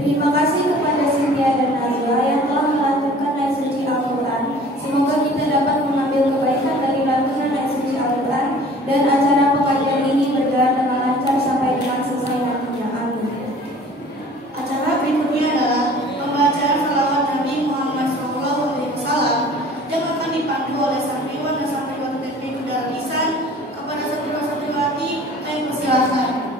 Terima kasih kepada Cynthia dan Nazwa yang telah melantunkan ayat suci Al-Quran. Semoga kita dapat mengambil kebaikan dari lantunan ayat suci Al-Quran dan acara pengajian ini berjalan dengan lancar sampai dengan selesai nantinya. Amin. Acara berikutnya adalah pembacaan salawat Nabi Muhammad SAW yang akan dipandu oleh santriwan dan santriwati TPQ Darul Ihsan. Kepada santriwati kami persilahkan.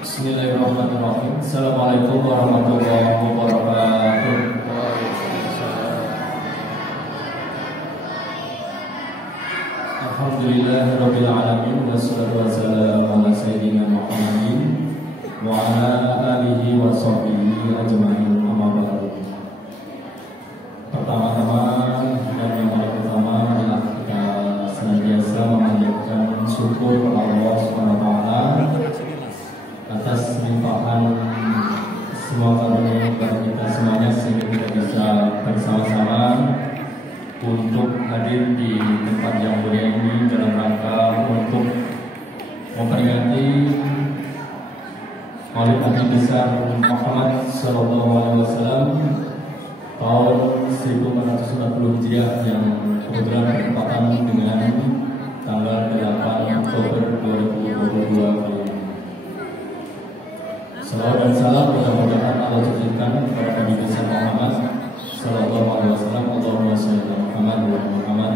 Bismillahirrahmanirrahim. Assalamualaikum warahmatullahi wabarakatuh. Alhamdulillahirabbil alamin wassalatu wassalamu ala sayyidina Muhammadin wa ala alihi wa sahbihi ajma'in. Amma ba'du. Pertama-tama dan yang paling utama adalah kita senantiasa memanjatkan syukur Allah Subhanahu wa taala atas limpahan semua karunia kepada kita semuanya sehingga kita bisa bersama-sama untuk hadir di tempat yang mulia ini dalam rangka untuk memperingati Maulid Nabi besar Muhammad Sallallahu Alaihi Wasallam tahun 1440 Hijriah yang kebetulan bertepatan dengan tanggal 8 Oktober 2022 kali ini. Salawat dan salam mudah-mudahan Allah tujukan kepada Nabi besar Muhammad Sallallahu Alaihi Wasallam. Allahumma shalli ala Muhammad wa ala Muhammad.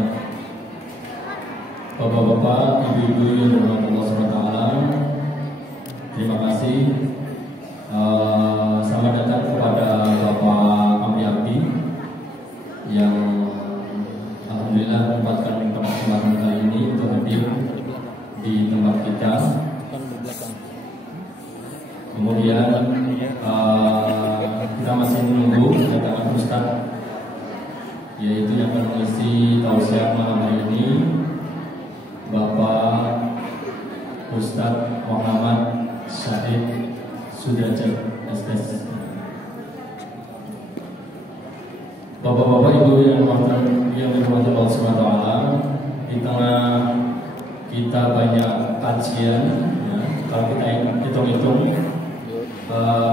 Bapak-bapak, ibu-ibu yang dirahmati Allah Subhanahu wa taala, terima kasih. Selamat datang kepada Bapak Amri Abdi yang alhamdulillah mendapatkan kesempatan kali ini untuk hadir di tempat kita. Kemudian kita masih menunggu kedatangan Ustaz, yaitu yang akan mengisi tausiah malam hari ini, Bapak Ustaz Muhammad Syahid Sudrajat SS. Bapak-bapak, ibu yang dirahmati Allah Subhanahu wa taala, di tengah kita banyak kajian, ya, kalau kita hitung-hitung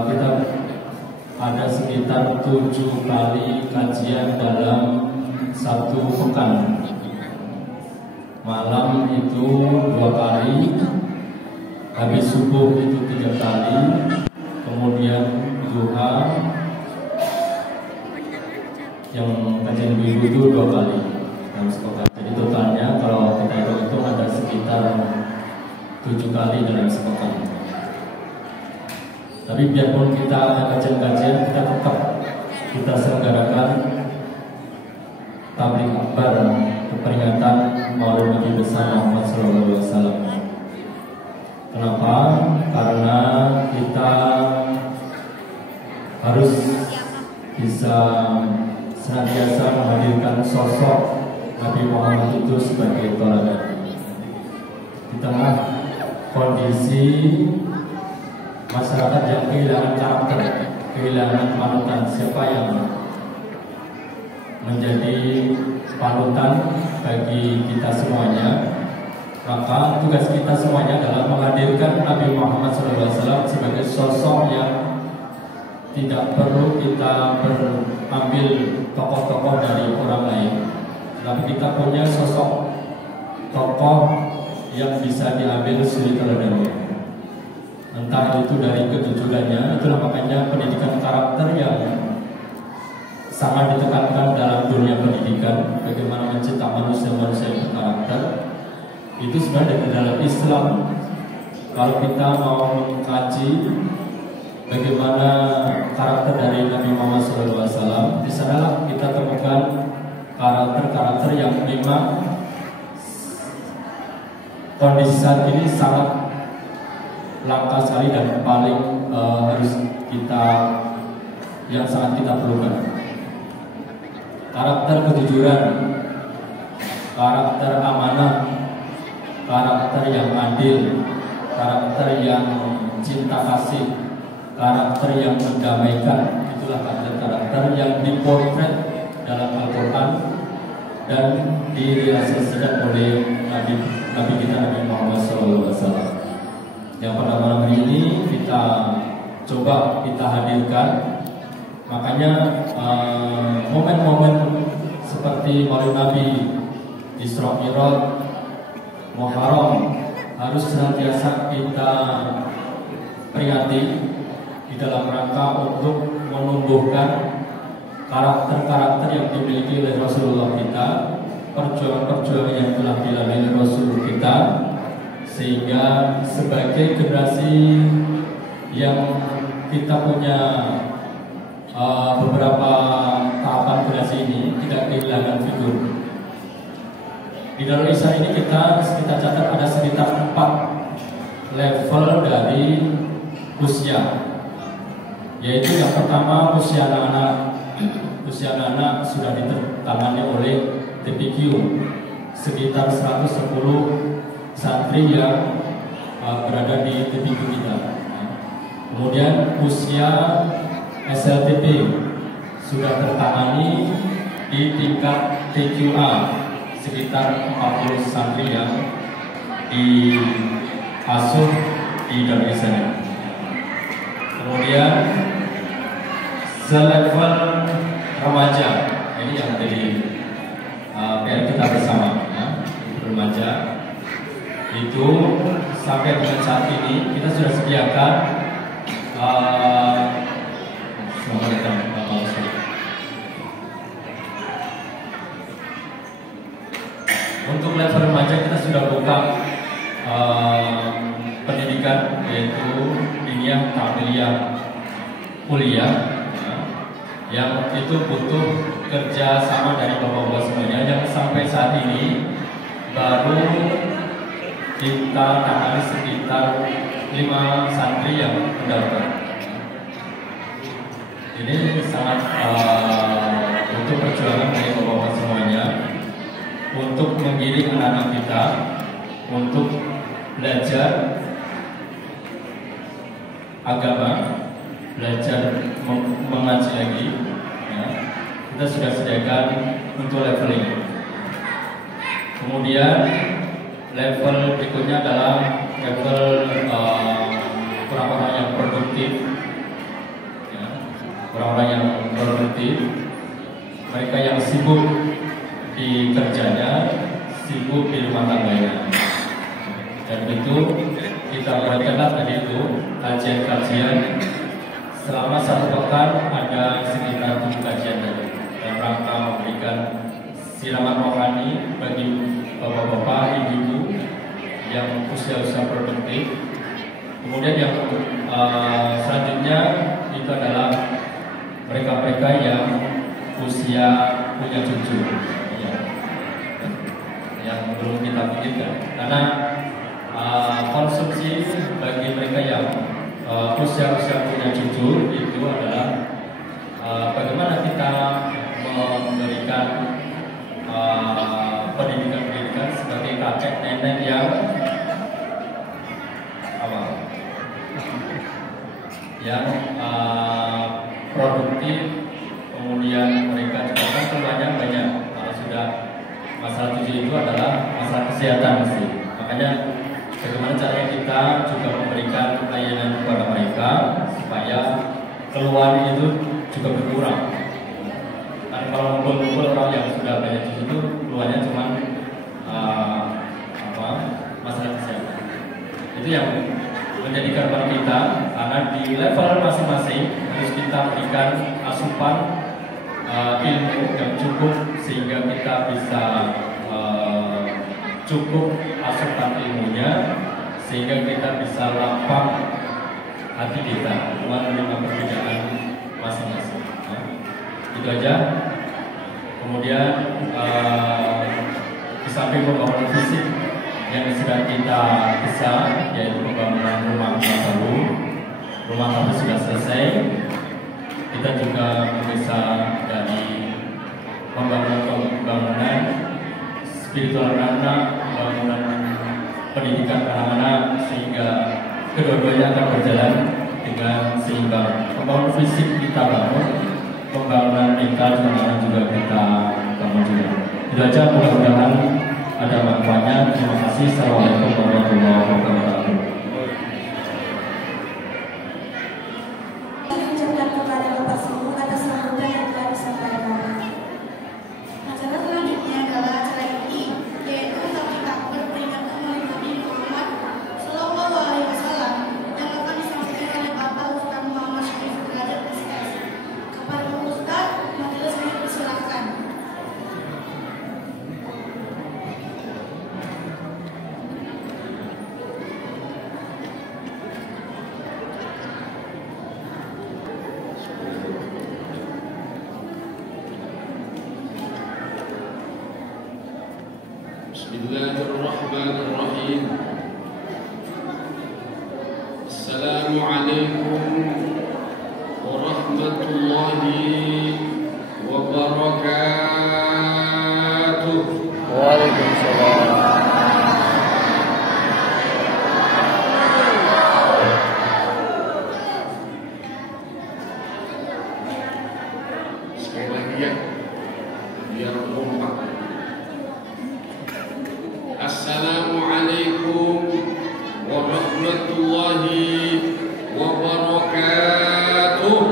kita ada sekitar 7 kali kajian dalam satu pekan. Malam itu 2 kali, habis subuh itu 3 kali, kemudian duha yang kajian ibu itu 2 kali dalam sepekan. Jadi totalnya kalau kita hitung ada sekitar 7 kali dalam sepekan. Tapi biarpun kita ada kajian-kajian, kita tetap kita selenggarakan tabligh akbar peringatan Maulid Nabi besar Muhammad Sallallahu Alaihi Wasallam. Kenapa? Karena kita harus bisa senantiasa menghadirkan sosok Nabi Muhammad itu sebagai teladan. Di tengah kondisi masyarakat yang kehilangan karakter, kehilangan panutan, siapa yang menjadi panutan bagi kita semuanya, maka tugas kita semuanya adalah menghadirkan Nabi Muhammad SAW sebagai sosok yang tidak perlu kita berambil tokoh-tokoh dari orang lain, tapi kita punya sosok tokoh yang bisa diambil suri teladannya. Entah itu dari kejujurannya, itulah makanya pendidikan karakter yang sangat ditekankan dalam dunia pendidikan, bagaimana mencetak manusia-manusia yang berkarakter. Itu sebenarnya dari dalam Islam. Kalau kita mau mengkaji bagaimana karakter dari Nabi Muhammad SAW, di sanalah kita temukan karakter-karakter yang memang kondisi saat ini sangat langka sekali dan paling harus kita yang sangat kita perlukan. Karakter kejujuran, karakter amanah, karakter yang adil, karakter yang cinta kasih, karakter yang mendamaikan. Itulah karakter yang dipotret dalam Al-Quran dan direalisasikan oleh Nabi kita Nabi Muhammad SAW. Yang pada malam ini kita coba kita hadirkan. Makanya momen-momen seperti Maulid Nabi, Isra Mi'raj, Muharram harus senantiasa kita peringati di dalam rangka untuk menumbuhkan karakter-karakter yang dimiliki oleh Rasulullah kita, perjuangan-perjuangan yang telah dilalui oleh Rasul kita, sehingga sebagai generasi yang kita punya beberapa tahapan generasi ini tidak kehilangan figur. Di Darul Ihsan ini kita catat ada sekitar 4 level dari usia, yaitu yang pertama usia anak-anak. Usia anak-anak sudah ditangani oleh TPQ sekitar 110 santri yang berada di TPQ kita. Kemudian usia SLTP sudah tertangani di tingkat TQA sekitar 40 santri yang diasuh di Darul Ihsan. Kemudian selevel remaja, ini yang jadi PR kita bersama ya. Remaja itu sampai dengan saat ini kita sudah sediakan selamat datang Bapak Ustaz. Untuk level remaja kita sudah buka pendidikan, yaitu diniyah, ta'liyah, kuliah ya, yang itu butuh kerja sama dari bapak-bapak semuanya, yang sampai saat ini baru kita tangani sekitar 5 santri yang mendaftar. Ini sangat untuk perjuangan dari bapak-bapak semuanya untuk menggiring anak-anak kita untuk belajar agama, belajar mengaji lagi ya. Kita sudah sediakan untuk level ini. Kemudian level berikutnya adalah level orang-orang yang produktif ya. Orang-orang yang produktif, mereka yang sibuk di kerjanya, sibuk di rumah tangganya. Dan itu kita berikanlah tadi itu kajian-kajian selama 1 pekan, ada sekitar 7 kajian tadi dalam rangka memberikan siraman rohani bagi bapak-bapak, ibu-ibu yang usia-usia produktif. Kemudian yang selanjutnya itu adalah mereka-mereka yang usia punya cucu ya, yang belum kita pikirkan, karena konsumsi bagi mereka yang usia-usia punya cucu itu adalah bagaimana kita memberikan pendidikan sebagai kakek nenek yang produktif. Kemudian mereka juga kan keluarnya banyak, sudah masalah tujuh itu adalah masalah kesehatan mesti. Makanya bagaimana caranya kita juga memberikan layanan kepada mereka supaya keluhan itu juga berkurang. Kan kalau ngumpul-ngumpul orang yang sudah banyak cucu itu keluhannya cuma masalah kesehatan. Itu yang menjadi korban kita, karena di level masing-masing harus kita berikan asupan ilmu yang cukup sehingga kita bisa cukup asupan ilmunya sehingga kita bisa lapang hati kita menerima perbedaan masing-masing. Itu aja. Kemudian di samping pembangunan fisik yang sudah kita bisa, yaitu pembangunan rumah baru, rumah baru sudah selesai. Kita juga bisa dari pembangunan spiritual anak, pembangunan pendidikan anak-anak, sehingga kedua-duanya akan berjalan dengan seimbang. Pembangunan fisik kita bangun, pembangunan mental juga kita bangun juga. Itu aja, mudah-mudahan ada manfaatnya. Terima kasih. Assalamualaikum warahmatullahi wabarakatuh. Mengucapkan kepada Bapak semua atas sambutan yang telah disampaikan. Acara selanjutnya adalah acara inti, yaitu takbir akbar peringatan Maulid Nabi Muhammad Sallallahu Alaihi Wasallam yang akan disampaikan oleh Bapak Ustaz Muhammad Syarif Derajat SKS. Kepada Bapak Ustaz, majelis kami persilakan. Bismillahirrahmanirrahim. Assalamualaikum warahmatullahi wabarakatuh. Waalaikumsalam. Sekali lagi ya, biar kompak. Assalamualaikum warahmatullahi wabarakatuh.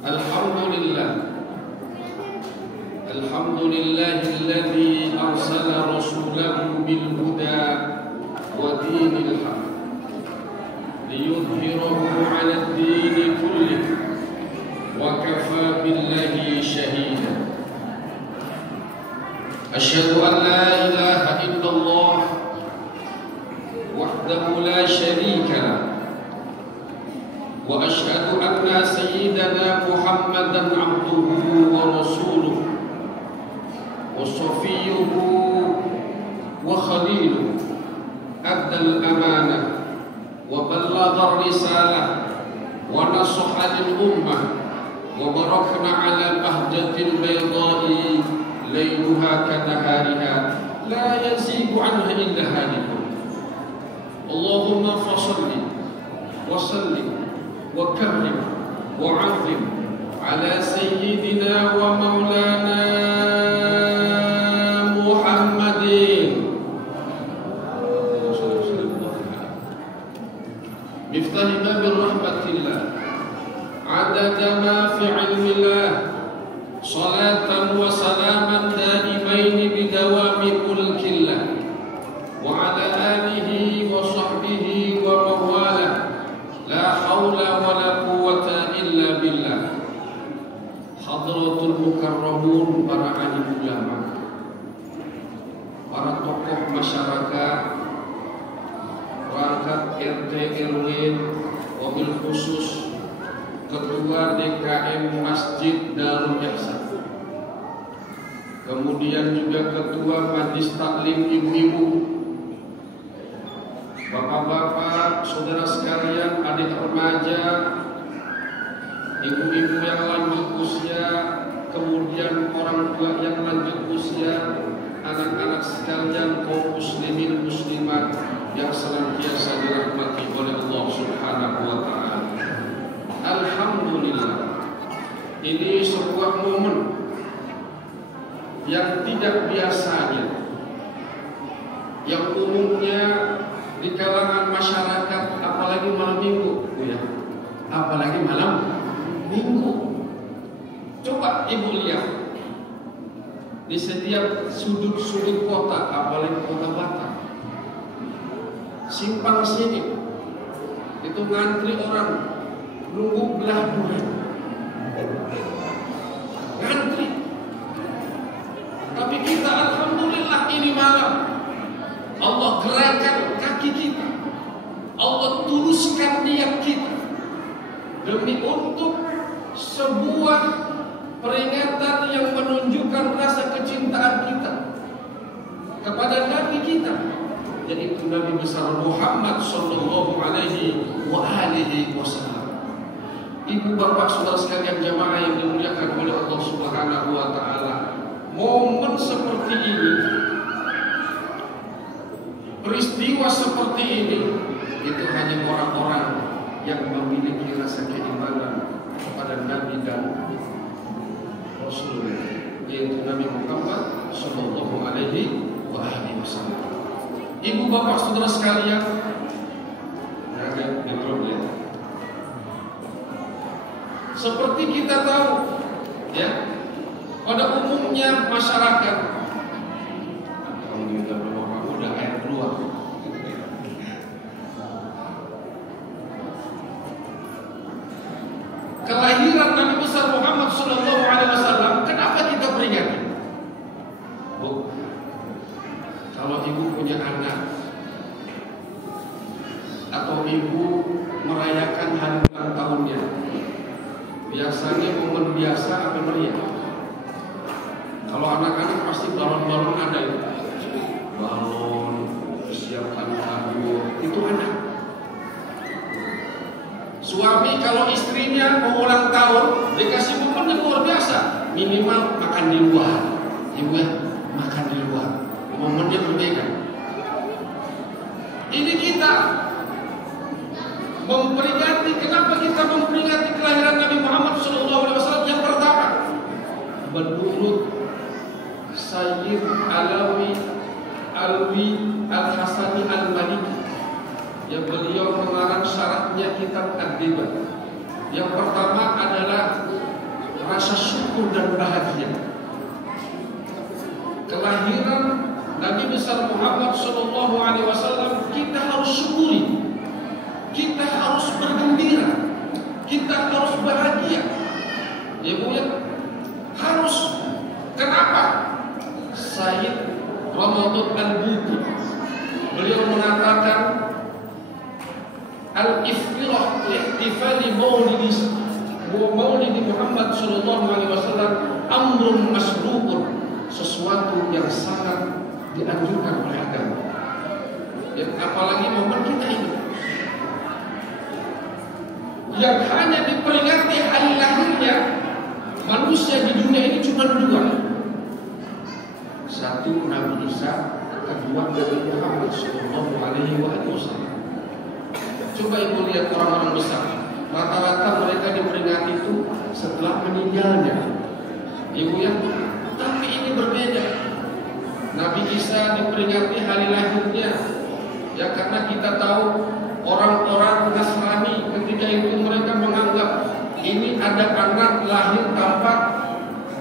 Alhamdulillah. Alhamdulillahilladzi arsala rasulahu bil huda wa dinil haq liyudhhirahu 'ala ad-din kullih wa kafaa billahi shahida. Asyhadu an la ilaha illallah wahdahu la syarika lah wa asyhadu anna sayyidana Muhammadan 'abduhu wa rasuluhu wa safiyyuhu wa khaliluhu adda al-amanah wa ballagha ar-risalah wa nasaha lil-ummah wa barakna 'ala bahjatil bayda'i layluha kanahariha la yazigu 'anha illa halikun. Allahumma fashalli wa sallim wa karrim wa 'azzim 'ala sayyidina wa maulana Muhammadin miftahi babil rahmatillah adada ma fi 'ilmillah salatan wa salaman daimaini bidawami mulkillah wa 'ala alihi wa sahbihi wa mawalah la haula wa la quwwata illa billah. Hadratul mukarramun, para alim ulama, para tokoh masyarakat, perangkat RT RW, wabil khusus Ketua DKM Masjid Darul Ihsan, kemudian juga Ketua Majelis Taklim ibu-ibu, bapak-bapak, saudara sekalian, adik remaja, ibu-ibu yang lanjut usia, kemudian orang tua yang lanjut usia, anak-anak sekalian, kaum muslimin muslimat yang senantiasa dirahmati oleh Allah Subhanahu wa taala. Alhamdulillah, ini sebuah momen yang tidak biasanya, yang umumnya di kalangan masyarakat, apalagi malam minggu, ya, apalagi malam minggu. Coba ibu lihat di setiap sudut-sudut kota, apalagi kota Batam, simpang sini itu ngantri orang nunggu belah durian, ngantri. Tapi kita alhamdulillah ini malam Allah gerakkan kaki kita, Allah tuluskan niat kita demi untuk sebuah peringatan yang menunjukkan rasa kecintaan kita kepada Nabi kita, yaitu Nabi besar Muhammad sallallahu alaihi wasallam. Ibu bapak saudara sekalian jamaah yang dimuliakan oleh Allah Subhanahu wa taala, momen seperti ini, peristiwa seperti ini, itu hanya orang-orang yang memiliki rasa keimanan kepada Nabi dan Rasul, yaitu Nabi Muhammad sallallahu alaihi wasallam. Ibu bapak saudara sekalian, ada problem. Seperti kita tahu, ya, pada umumnya masyarakat, kalau kita berdoa udah air keluar. Kelahiran Nabi besar Muhammad sallallahu alaihi wasallam, kenapa kita peringati? Bu, kalau ibu punya anak atau ibu merayakan hari ulang tahunnya, biasa biasanya momen biasa apa meriah? Kalau anak-anak pasti balon-balon ada itu. Balon, siapkan kado, itu ada. Suami kalau istrinya mau ulang tahun dikasih momen yang luar biasa, minimal makan di luar, ibu ya, makan di luar, momennya berbeda. Ini kita memperingati, kenapa kita memperingati kelahiran Nabi Muhammad SAW yang pertama? Menurut Sayyid Alwi Al-Hasani Al-Maliki, yang beliau mengarang syaratnya kitab Ad-Diwan. Yang pertama adalah rasa syukur dan bahagia. Kelahiran Nabi besar Muhammad SAW kita harus syukuri, kita harus bergembira, kita harus bahagia. Ya Bu ya, harus. Kenapa? Sayyid Ramadan Al-Buti beliau mengatakan al-iftirah ihtifali maulidi Muhammad sallallahu alaihi wasallam amrun masruqun, sesuatu yang sangat dianjurkan oleh agama. Ya, apalagi momen kita ini yang hanya diperingati hari lahirnya manusia di dunia ini cuma dua. Satu Nabi Isa, kedua Nabi Muhammad sallallahu alaihi wasallam. Coba ibu lihat orang-orang besar, rata-rata mereka diperingati itu setelah meninggalnya, ibu ya. Tapi ini berbeda. Nabi Isa diperingati hari lahirnya, ya karena kita tahu orang-orang Nasrani ketika itu mereka menganggap ini ada anak lahir tanpa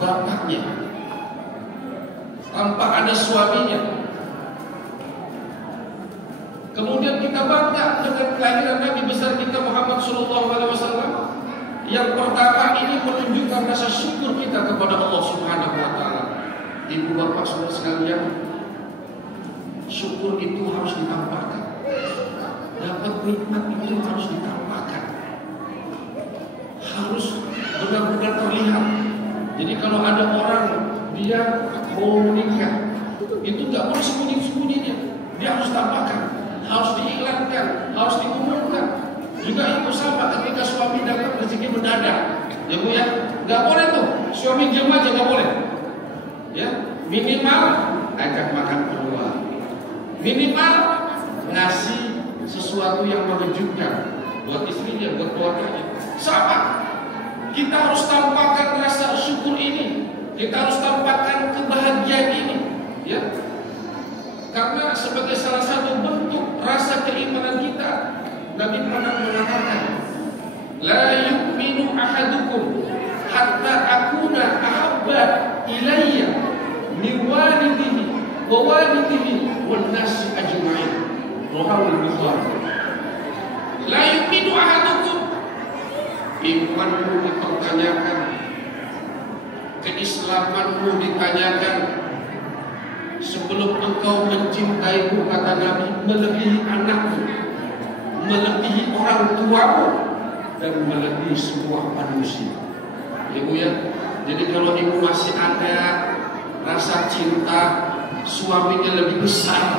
bapaknya, tanpa ada suaminya. Kemudian kita bangga dengan kelahiran Nabi besar kita Muhammad SAW. Yang pertama ini menunjukkan rasa syukur kita kepada Allah Subhanahu Wa Taala. Ibu bapak saudara sekalian, syukur itu harus ditampakkan. Dapat nikmat itu harus ditampakkan. Harus benar-benar terlihat. Jadi kalau ada orang dia mau menikah, itu nggak boleh sembunyi-sembunyi dia harus tampakkan. Harus diiklankan, harus diumumkan. Juga itu sama ketika suami dapat rezeki mendadak, ya Bu ya, nggak boleh tuh suami diam aja, nggak boleh. Ya, minimal ajak makan keluar, minimal ngasih sesuatu yang mengejutkan buat istrinya, buat keluarganya. Sama, kita harus tampakkan rasa syukur ini, kita harus tampakkan kebahagiaan ini, ya. Karena sebagai salah satu bentuk rasa keimanan kita, Nabi pernah mengatakan, la yu'minu ahadukum hatta akuna ahabba ilayya min walidihi wa walidihi wan nasi ajma'in. Rawahu Bukhari. La yu'minu ahadukum, imanmu dipertanyakan, keislamanmu ditanyakan. Sebelum engkau mencintaimu, kata Nabi, melebihi anakmu, melebihi orang tuamu, dan melebihi semua manusia. Ibu ya, jadi kalau ibu masih ada rasa cinta suaminya lebih besar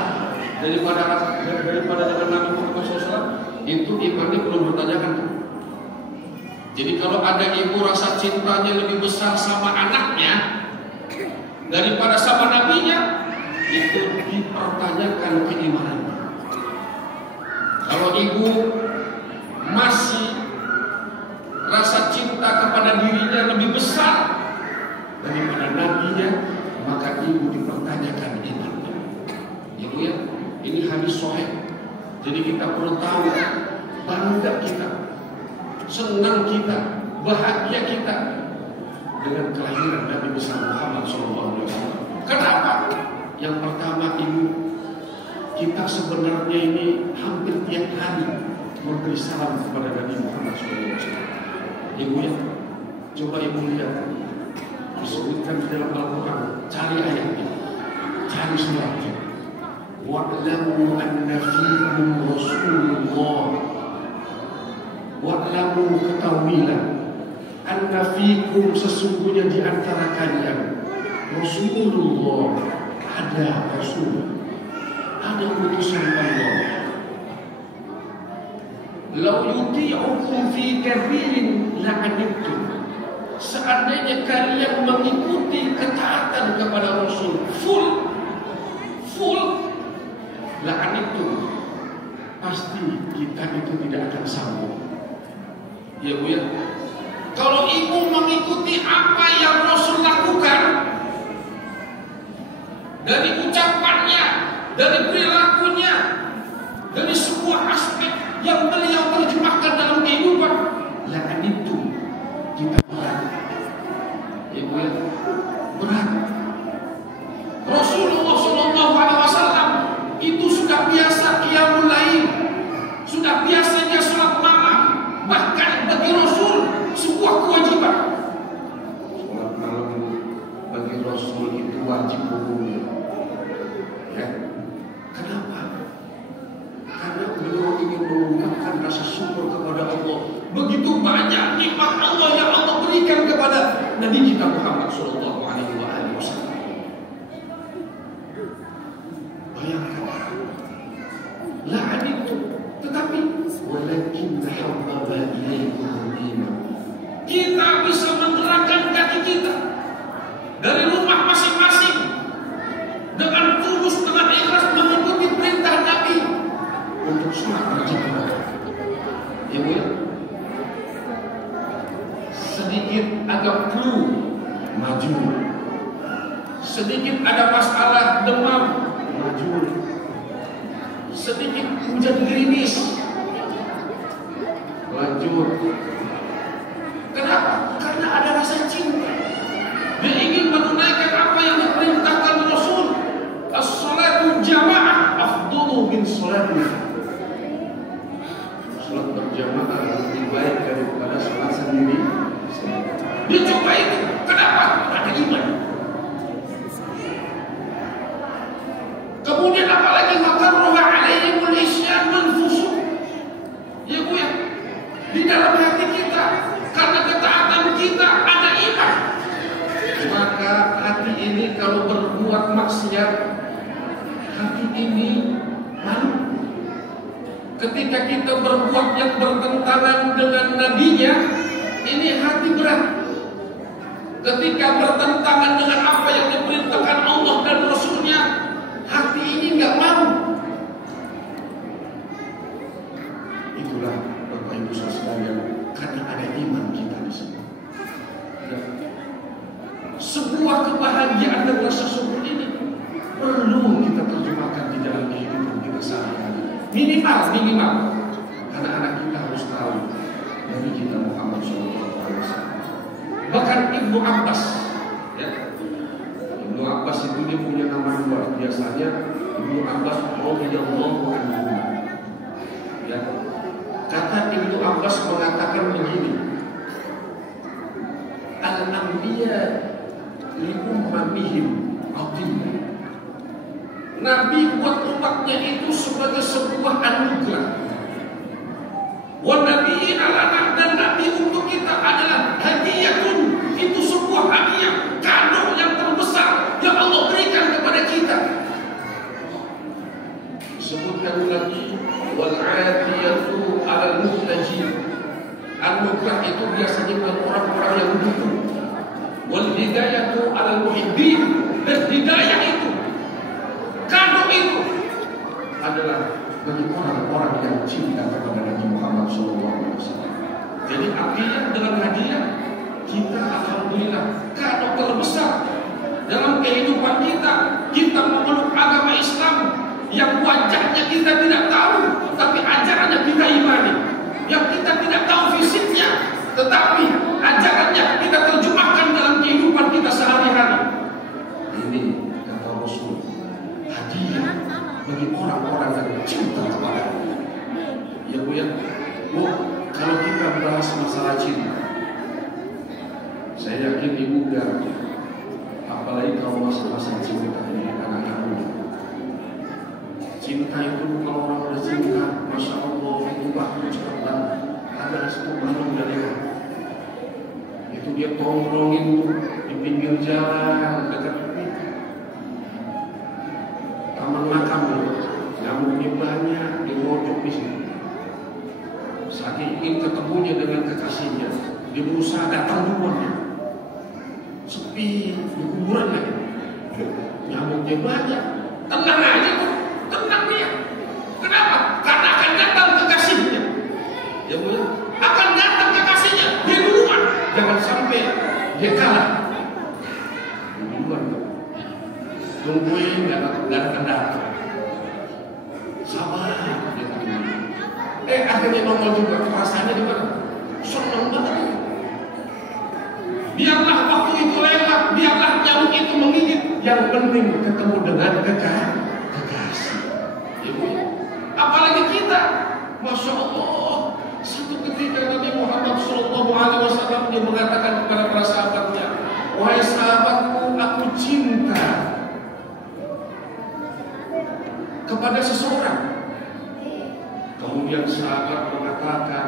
daripada dengan Nabi Muhammad SAW, itu imannya belum bertanyakan. Jadi kalau ada ibu rasa cintanya lebih besar sama anaknya daripada sama nabinya, itu dipertanyakan keimanannya. Kalau ibu masih rasa cinta kepada dirinya lebih besar daripada nabinya, maka ibu dipertanyakan imannya. Ibu ya, ini hadis sahih. Jadi kita perlu tahu, bangga kita, senang kita, bahagia kita dengan kelahiran Nabi besar Muhammad SAW. Kenapa? Yang pertama, ibu, kita sebenarnya ini hampir tiap hari memberi salam kepada Nabi Muhammad SAW. Ibu ya, coba ibu lihat, disebutkan di dalam Al-Quran, cari ayatnya, cari suratnya. Wa'lamu anna fiikum Rasulullah. Wa'lamu, ketahuilah Anna fikum, sesungguhnya di antara kalian Rasulullah, ada Rasul, ada utusan Allah. Lau yuti'ukum fi kabirin la'anittum, seandainya kalian mengikuti ketaatan kepada Rasul full la'anittum, pasti kita itu tidak akan sanggup. Ya Bu ya. Kalau ibu mengikuti apa yang Rasul lakukan, dari ucapannya, dari perilakunya, dari semua aspek yang beliau terjemahkan dalam kehidupan, lahan itu kita berat. Ya Bu ya, berat. Rasulullah SAW itu sudah biasa qiyamul lail, sudah biasa dia sholat malam, bahkan bagi Rasul sebuah kewajiban. Sholat malam bagi Rasul itu wajib hukumnya. Ya. Kenapa? Karena beliau ingin mengungkapkan rasa syukur kepada Allah. Begitu banyak nikmat Allah yang Allah berikan kepada Nabi kita Muhammad sallallahu alaihi wasallam. Bayangkan, la'an itu, tetapi walakin tahabbaba ilaikum iman. Kita bisa menggerakkan kaki kita dari rumah masing-masing dengan tulus, dengan ikhlas mengikuti perintah Nabi untuk sholat berjamaah. Ya Bu ya. Sedikit agak flu, maju. Sedikit ada masalah demam, maju. Sedikit hujan gerimis, lanjut. Kenapa? Karena ada rasa cinta. Dia ingin menunaikan apa yang diperintahkan Rasul. As-salatu jamaah afdalu min salati. Salat berjamaah lebih baik daripada salat sendiri. Dia coba itu. Kenapa? Ada iman. Kemudian apalagi makarruha alaihimul isyan manfusuh. Ya Bu ya. Di dalam hati kita, karena ketaatan kita ada iman, maka hati ini kalau berbuat maksiat, hati ini malu. Ketika kita berbuat yang bertentangan dengan nabinya, ini hati berat. Ketika bertentangan dengan apa yang diperintahkan Allah dan Rasulnya, hati ini nggak mau. Itulah Bapak Ibu sekalian, karena ada iman kita di sini. Ya. Sebuah kebahagiaan dan rasa syukur ini perlu kita terjemahkan di dalam kehidupan kita sehari-hari. Minimal, karena anak kita harus tahu Nabi kita Muhammad SAW. Bahkan Ibnu Abbas, ya. Ibnu Abbas itu dia punya nama dua. Biasanya Ibnu Abbas radhiyallahu anhu. Ya. Kata Ibnu Abbas mengatakan begini, al-anbiya li ummihim azim. Nabi buat umatnya itu sebagai sebuah anugerah. Wa nabiyyin alana, dan Nabi untuk kita adalah hadiyatun. Itu sebuah hadiah, kado yang terbesar yang Allah berikan kepada kita. Disebutkan lagi wal 'atiyatu 'alal muhtajin. Anugerah itu biasanya buat orang-orang yang butuh. Wal hidayatu 'alal muhibbin, dan hidayah itu, kado itu adalah bagi orang-orang yang cinta kepada Nabi Muhammad SAW. Jadi artinya dengan hadiah kita alhamdulillah kado terbesar dalam kehidupan kita. Kita memeluk agama Islam yang wajahnya kita tidak tahu, tapi ajarannya kita imani. Yang kita tidak tahu fisiknya, tetapi ajarannya kita terjemahkan dalam kehidupan kita sehari-hari. Ini kata Rasul, hadiah bagi orang-orang yang cinta kepada Allah. Ya Bu ya. Bu, kalau kita bahas masalah cinta, saya yakin Ibu ngerti. Apalagi kalau masa-masa cinta ini anak-anak muda. Cinta itu kalau orang udah cinta, Masya Allah, itu waktu cepat banget. Ada satu malam dari hati. tangannya di mojok di sini. Saking ingin ketemunya dengan kekasihnya, dia berusaha datang duluan. Sepi di kuburan lagi, nyamuknya banyak. Tenang aja tuh, tenang dia. Kenapa? Karena akan datang kekasihnya. Ya Bu, akan datang kekasihnya. Dia duluan, jangan sampai dia kalah. Duluan tuh, tungguin nggak akan datang. Sabar dia tunggu. Akhirnya nongol juga, perasaannya gimana? Seneng banget. Biarlah waktu itu lewat, biarlah nyamuk itu menggigit. Yang penting ketemu dengan kekasih. Ibu, apalagi kita, masya Allah. Satu ketika Nabi Muhammad SAW dia mengatakan kepada para sahabatnya, wahai sahabatku, aku cinta kepada seseorang. Kemudian sahabat mengatakan,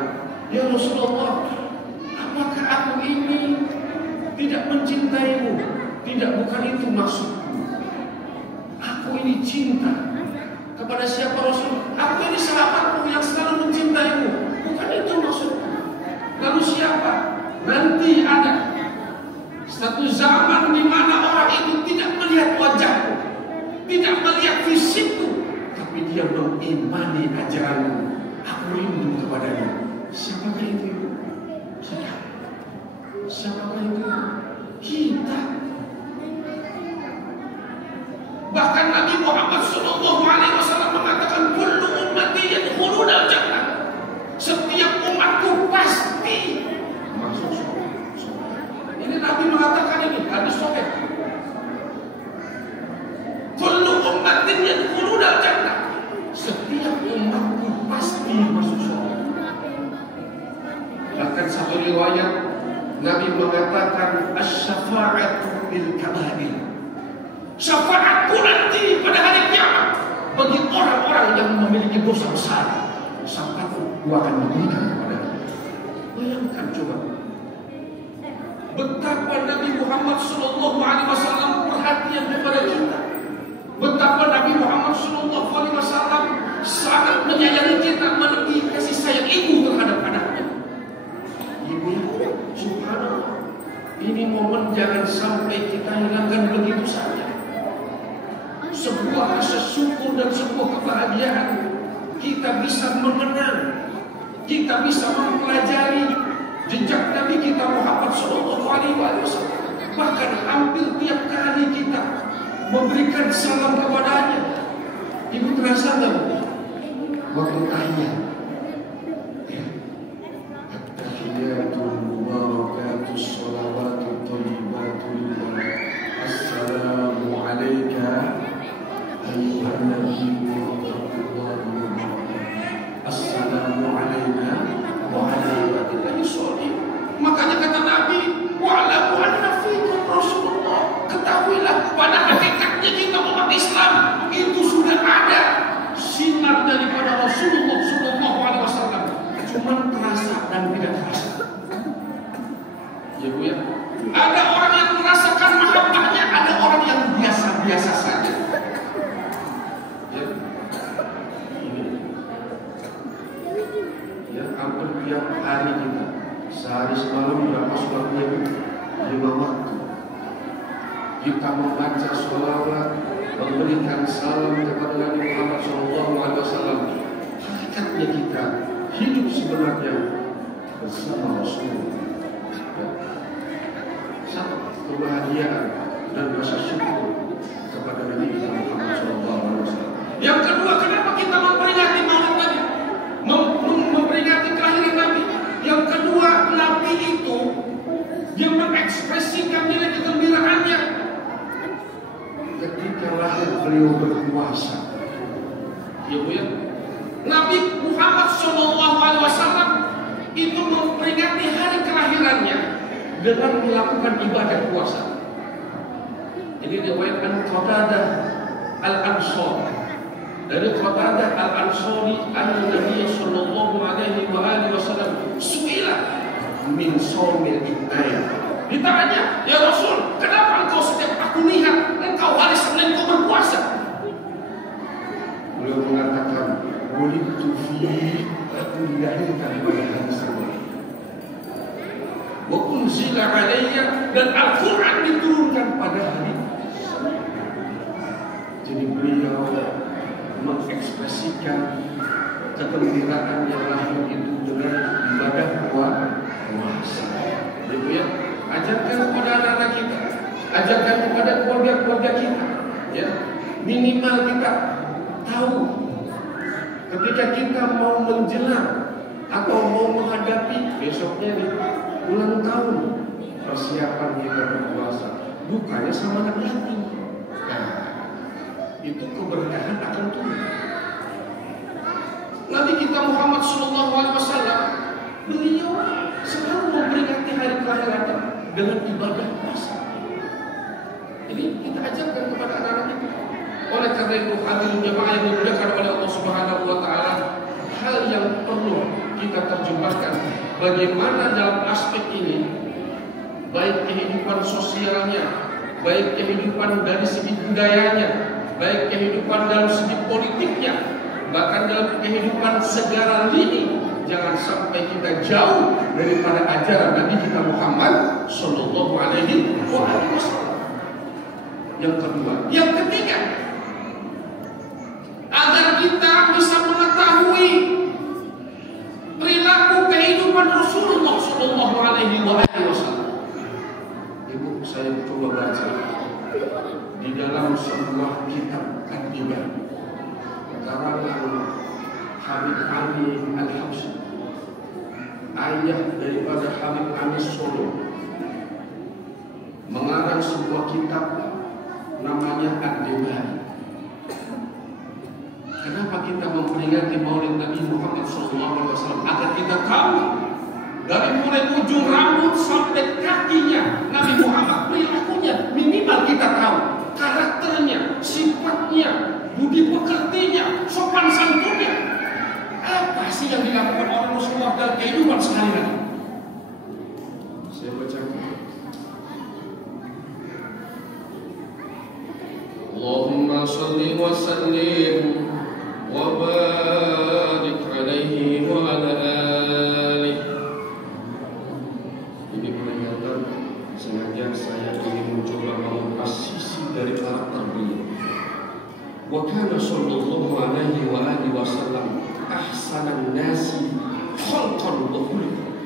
ya Rasulullah, apakah aku ini tidak mencintaimu? Tidak, bukan itu maksudku. Aku ini cinta kepada siapa Rasul? Aku ini sahabatmu yang selalu mencintaimu. Bukan itu maksudku. Lalu siapa? Nanti ada satu zaman di mana orang itu tidak melihat wajahku, tidak melihat fisikku, tapi dia mengimani ajaranmu. Aku rindu kepadanya. Siapakah itu? Siapakah itu? Kita. Bahkan Nabi Muhammad SAW mengatakan, kullu ummati yadkhuluna al-jannah. Setiap umatku pasti masuk surga. Ini Nabi mengatakan ini hadis sahih. Kullu ummati yadkhuluna al-jannah. Setiap umatku pasti masuk surga. Bahkan satu riwayat Nabi mengatakan asy-syafa'atu bil kabair. Syafaatku nanti pada hari kiamat bagi orang-orang yang memiliki dosa besar. Syafaatku akan diberikan kepada. Bayangkan coba betapa Nabi Muhammad SAW perhatian kepada kita. Betapa Nabi Muhammad SAW sangat menyayangi kita, memiliki kasih sayang ibu terhadap anaknya. Ibu, subhanallah, ini momen jangan sampai kita hilangkan begitu saja. Sebuah rasa syukur dan sebuah kebahagiaan. Kita bisa mengenang, kita bisa mempelajari jejak Nabi kita Muhammad SAW. Bahkan hampir tiap kali kita memberikan salam kepadanya. Ibu terasa nggak Bu? Waktu tanya, at-tahiyatul mubarakatus sholawatut thayyibatul assalamu alayka ayyuhan nabiyyu assalamu alayna wa ala ibadillahi sholihin. Makanya kata Nabi, wa'lamu anna fikum Rasulullah. Ketahuilah pada hakikatnya kita umat Islam itu sudah ada sinar daripada Rasulullah SAW. Cuma terasa dan tidak terasa. Ya Bu ya. Ada orang yang merasakan mahabbahnya, ada orang yang biasa-biasa saja. Ya. Ini. Ya, hampir tiap hari kita sehari semalam berapa sholatnya Bu? 5 waktu. Kita membaca sholawat, memberikan salam kepada Nabi Muhammad SAW. Hakikatnya kita hidup sebenarnya bersama Rasulullah. Satu kebahagiaan dan rasa syukur kepada Nabi Muhammad SAW. Yang kedua, kenapa kita memperingati Maulid Nabi? Memperingati kelahiran Nabi. Yang kedua, Nabi itu dia mengekspresikan nilai kegembiraannya ketika lahir beliau berpuasa. Ya Bu ya. Nabi Muhammad SAW itu memperingati hari kelahirannya dengan melakukan ibadah puasa. Ini riwayat Qatadah Al-Ansari. Dari Qatadah Al-Ansari, Nabi sallallahu alaihi wasallam suila min shaumil ibtayah. Ditanya, ya Rasul, kenapa engkau setiap aku lihat engkau hari Senin kau berpuasa? Beliau mengatakan, unzila alayya, dan Al-Quran diturunkan pada hari. Jadi beliau mengekspresikan kegembiraan yang lahir itu dengan ibadah puasa. Gitu ya. Ajarkan kepada anak-anak kita, ajarkan kepada keluarga-keluarga kita, ya. Minimal kita tahu ketika kita mau menjelang atau mau menghadapi besoknya nih ulang tahun, persiapan kita berpuasa, bukannya sama anak yatim. Nah, itu keberkahan akan turun. Nabi kita Muhammad SAW, beliau selalu memperingati hari kelahirannya dengan ibadah puasa. Ini kita ajarkan kepada anak-anak kita. Oleh karena itu, hadirin jemaah yang dimuliakan oleh Allah Subhanahu wa taala, hal yang perlu kita terjemahkan bagaimana dalam aspek ini, baik kehidupan sosialnya, baik kehidupan dari segi budayanya, baik kehidupan dalam segi politiknya, bahkan dalam kehidupan segala lini, jangan sampai kita jauh daripada ajaran Nabi kita Muhammad Sallallahu Alaihi Wasallam. Yang kedua, yang ketiga, agar kita bisa mengetahui perilaku kehidupan Rasulullah Sallallahu Alaihi Wasallam. Ibu, saya coba baca di dalam sebuah kitab At-Tibah karangan Habib Ali Al-Habsyi, ayah daripada Habib Ali Solo, mengarang sebuah kitab namanya At-Tibah. Kenapa kita memperingati Maulid Nabi Muhammad SAW? Agar kita tahu dari mulai ujung rambut sampai kakinya Nabi Muhammad, perilakunya minimal kita tahu, karakternya, sifatnya, budi pekertinya, sopan santunnya. Apa sih yang dilakukan oleh Rasulullah dalam kehidupan sehari-hari? Saya baca. Allahumma shalli wa sallim wa barik alaihi wa ala alihi. Ini kelihatan sengaja saya ingin mencoba mengupas sisi dari karakter beliau. Wa kana sallallahu alaihi wa alihi wasallam ahsanan nasi khalqan wa khuluqan.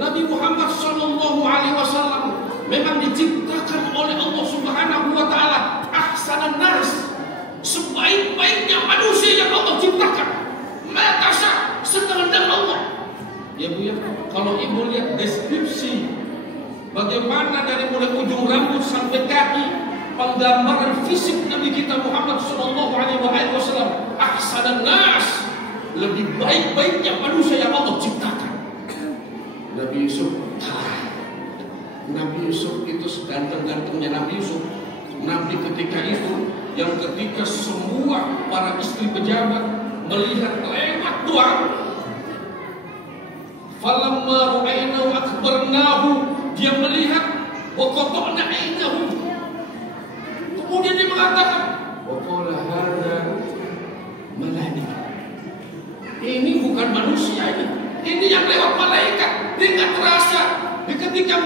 Nabi Muhammad sallallahu alaihi wasallam memang diciptakan oleh Allah Subhanahu wa taala ahsanan nas, sebaik-baiknya manusia yang Allah ciptakan. Makasa sekehendak Allah. Ya Bu ya, kalau Ibu lihat deskripsi bagaimana dari mulai ujung rambut sampai kaki, penggambaran fisik Nabi kita Muhammad sallallahu alaihi wasallam, ahsanan nas, lebih baik-baiknya manusia yang Allah ciptakan. Nabi Yusuf, Nabi Yusuf itu seganteng-gantengnya Nabi Yusuf. Nabi ketika itu, yang ketika semua para istri pejabat melihat lewat doang, falamma ru'aynahu akbarnahu, dia melihat wa qata'na aynahu. Kemudian dia mengatakan, wa qala hadza malaika. Ini bukan manusia ini yang lewat malaikat. Dia nggak terasa. Dia ketika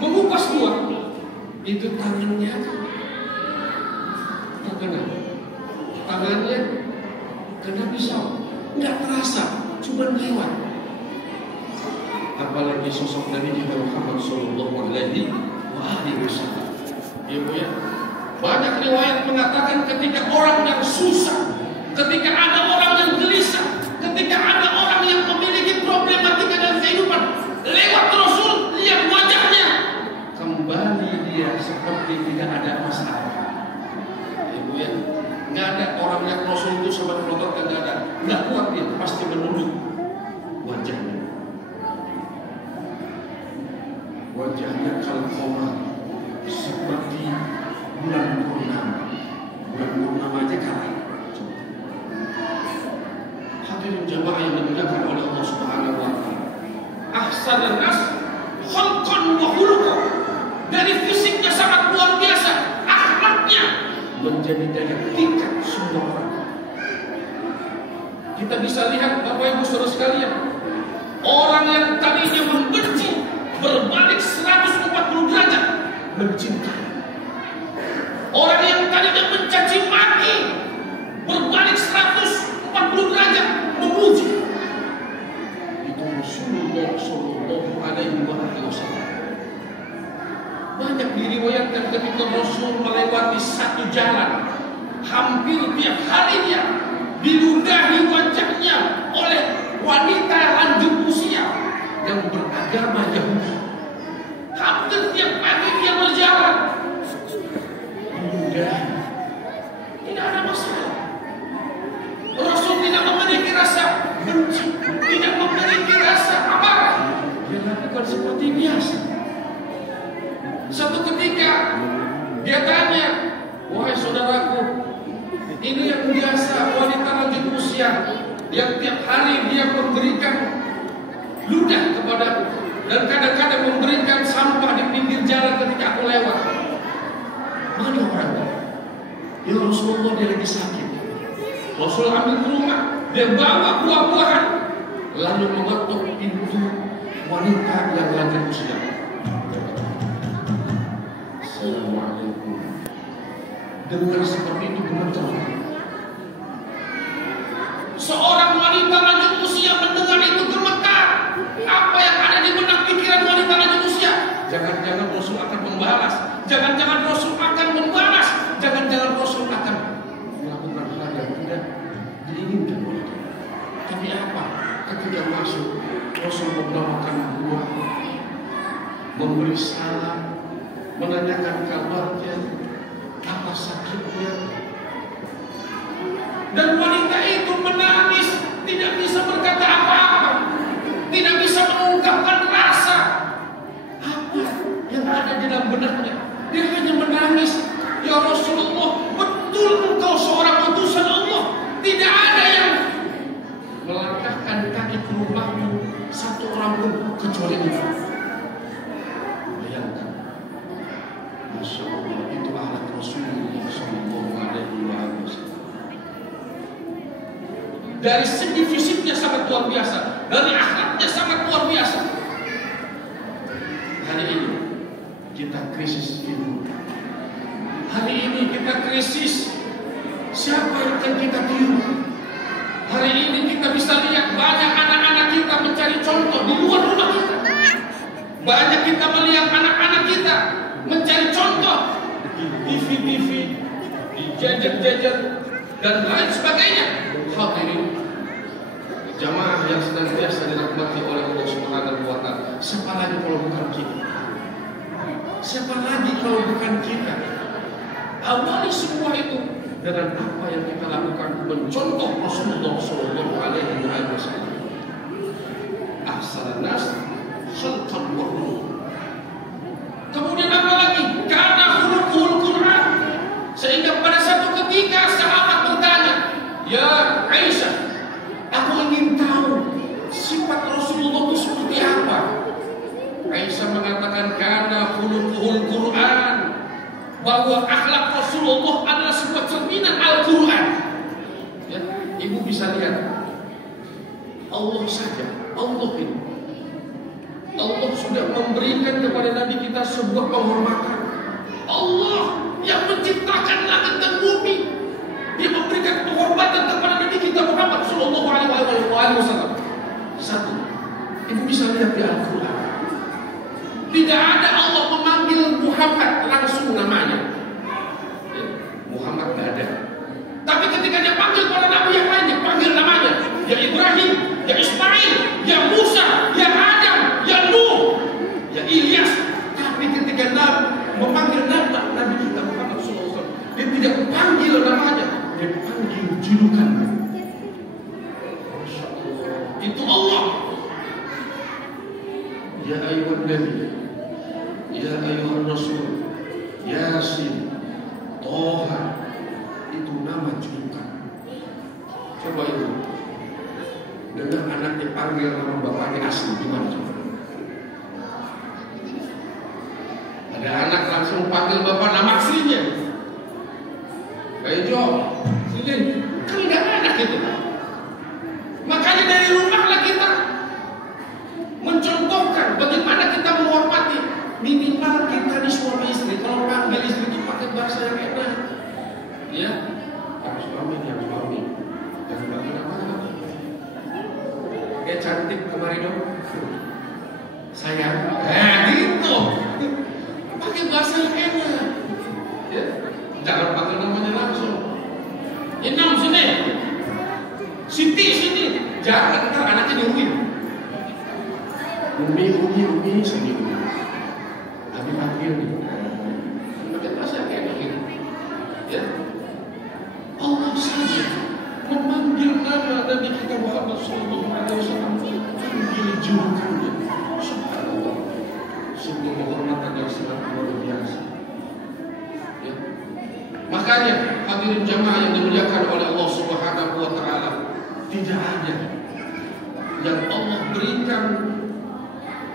mengupas buah, itu tangannya kena pisau, nggak terasa, cuma lewat. Apalagi sosok Nabi kita Muhammad Sallallahu Alaihi Wasallam. Ibu ya, banyak riwayat mengatakan ketika orang yang susah, ketika ada orang yang gelisah, ketika ada orang yang memiliki problematika dalam kehidupan, lewat Rasul, lihat wajahnya, kembali dia seperti tidak ada masalah. Ibu ya, nggak ada orang yang Rasul itu sama pelotot, nggak kuat dia, pasti menunduk wajahnya. Wajahnya kalqamar, seperti bulan purnama. Bulan purnama aja kalah. Hadirin jamaah yang dimuliakan oleh Allah Subhanahu wa taala. Ahsanan nas khalqan wa khuluqan. Dari fisiknya sangat luar biasa, akhlaknya menjadi daya pikat semua orang. Kita bisa lihat Bapak Ibu Saudara sekalian, Orang yang tadinya membenci berbalik 140 derajat mencintai. Orang yang tadinya mencaci maki berbalik 140 derajat memuji. Itu Rasulullah Shallallahu Alaihi Wasallam. Banyak diriwayatkan ketika Rasul melewati satu jalan, hampir tiap harinya diludahi wajahnya oleh wanita lanjut usia yang beragama Yahudi. Hampir tiap pagi dia berjalan, tidak ada masalah. Rasul tidak memiliki rasa benci, tidak memiliki rasa amarah. Dia lakukan seperti biasa. Satu ketika dia tanya, wahai saudaraku, ini yang biasa wanita lanjut usia yang tiap hari dia memberikan ludah kepadaku dan kadang-kadang memberikan sampah di pinggir jalan ketika aku lewat. Mana orangnya? Ya Rasulullah, dia lagi sakit. Rasul ambil ke rumah, dia bawa buah-buahan, lalu mengetuk pintu wanita yang lanjut usia. Assalamualaikum. Dengar seperti itu gemetar. Seorang wanita lanjut usia mendengar itu gemetar. Apa yang ada di benak pikiran wanita lanjut usia? Jangan-jangan Rasul akan membalas. Jangan-jangan Rasul akan membalas. Jangan-jangan Rasul akan melakukan hal yang tidak diinginkan. Tapi apa? Ketika masuk, Rasul membawakan buah, memberi salam, menanyakan kabarnya, apa sakitnya. Dan wanita itu menangis, tidak bisa berkata apa-apa, tidak bisa mengungkapkan rasa apa yang ada di dalam benaknya. Dia hanya menangis. Ya Rasulullah, betul engkau seorang utusan Allah. Tidak ada yang melangkahkan kaki ke rumahmu satu orang pun kecuali engkau. Bayangkan, Masya Allah, itu ahlak Rasulullah Sallallahu Alaihi Wasallam. Dari segi fisiknya sangat luar biasa, dari akhlaknya sangat luar biasa. Hari ini kita krisis ilmu. Hari ini kita krisis siapa yang akan kita tiru. Hari ini kita bisa lihat banyak anak-anak kita mencari contoh di luar rumah kita. Banyak kita melihat anak-anak kita mencari contoh di TV-TV, di gadget-gadget dan lain sebagainya. Hadirin jamaah yang senantiasa dirahmati oleh Allah Subhanahu wa Ta'ala. Siapa lagi kalau bukan kita? Siapa lagi kalau bukan kita? Awali semua itu dengan apa yang kita lakukan, mencontoh Rasulullah Sallallahu Alaihi Wasallam. Ahsanan nas khalqan wa khuluqan. Kemudian apa lagi? Karena khuluqul Quran. Sehingga pada satu ketika sahabat bertanya, ya Aisyah, aku ingin tahu sifat Rasulullah itu seperti apa. Aisyah mengatakan karena khuluqul Quran, bahwa akhlak Rasulullah adalah sebuah cerminan Al-Quran. Ya, ibu bisa lihat Allah saja, Allah ini, Allah sudah memberikan kepada Nabi kita sebuah penghormatan. Allah yang menciptakan langit dan bumi, Dia memberikan penghormatan kepada Nabi kita Muhammad Sallallahu Alaihi Wasallam. Satu, ibu bisa lihat di Al-Quran, tidak ada Allah memanggil Muhammad langsung namanya. Muhammad tidak ada. Tapi ketika dia panggil para nabi yang lainnya, panggil namanya. Ya Ibrahim, ya Ismail, ya Musa, ya Adam, ya Nuh, ya Ilyas. Tapi ketika Nabi memanggil Nabi kita Muhammad SAW, dia tidak panggil namanya, dia panggil julukannya. Itu Allah. Ya ayyuhan nabi, ya ayyuhan rasul, Yasin, Toha, itu nama julukan. Coba itu dengan anak dipanggil nama bapaknya asli gimana coba? Ada anak langsung panggil bapak nama aslinya. Kayak Jo, sini, kan nggak ada gitu. Makanya dari rumahlah kita Ya, yang suami. Jangan bagi nama. Kayak cantik kemarin dong. Sayang. Gitu. Pakai bahasa yang enak. Ya, jangan pakai namanya langsung. Inam sini. Siti sini. Jangan, ntar anaknya diumin. Umi sini. Tapi panggil nih. Pakai bahasa yang enak gitu. Ya. Allah saja memanggil nama Nabi kita Muhammad SAW, panggil julukannya. Subhanallah, sebuah kehormatan yang sangat luar biasa. Ya. Makanya hadirin jamaah yang dimuliakan oleh Allah Subhanahu wa Ta'ala, tidak ada yang Allah berikan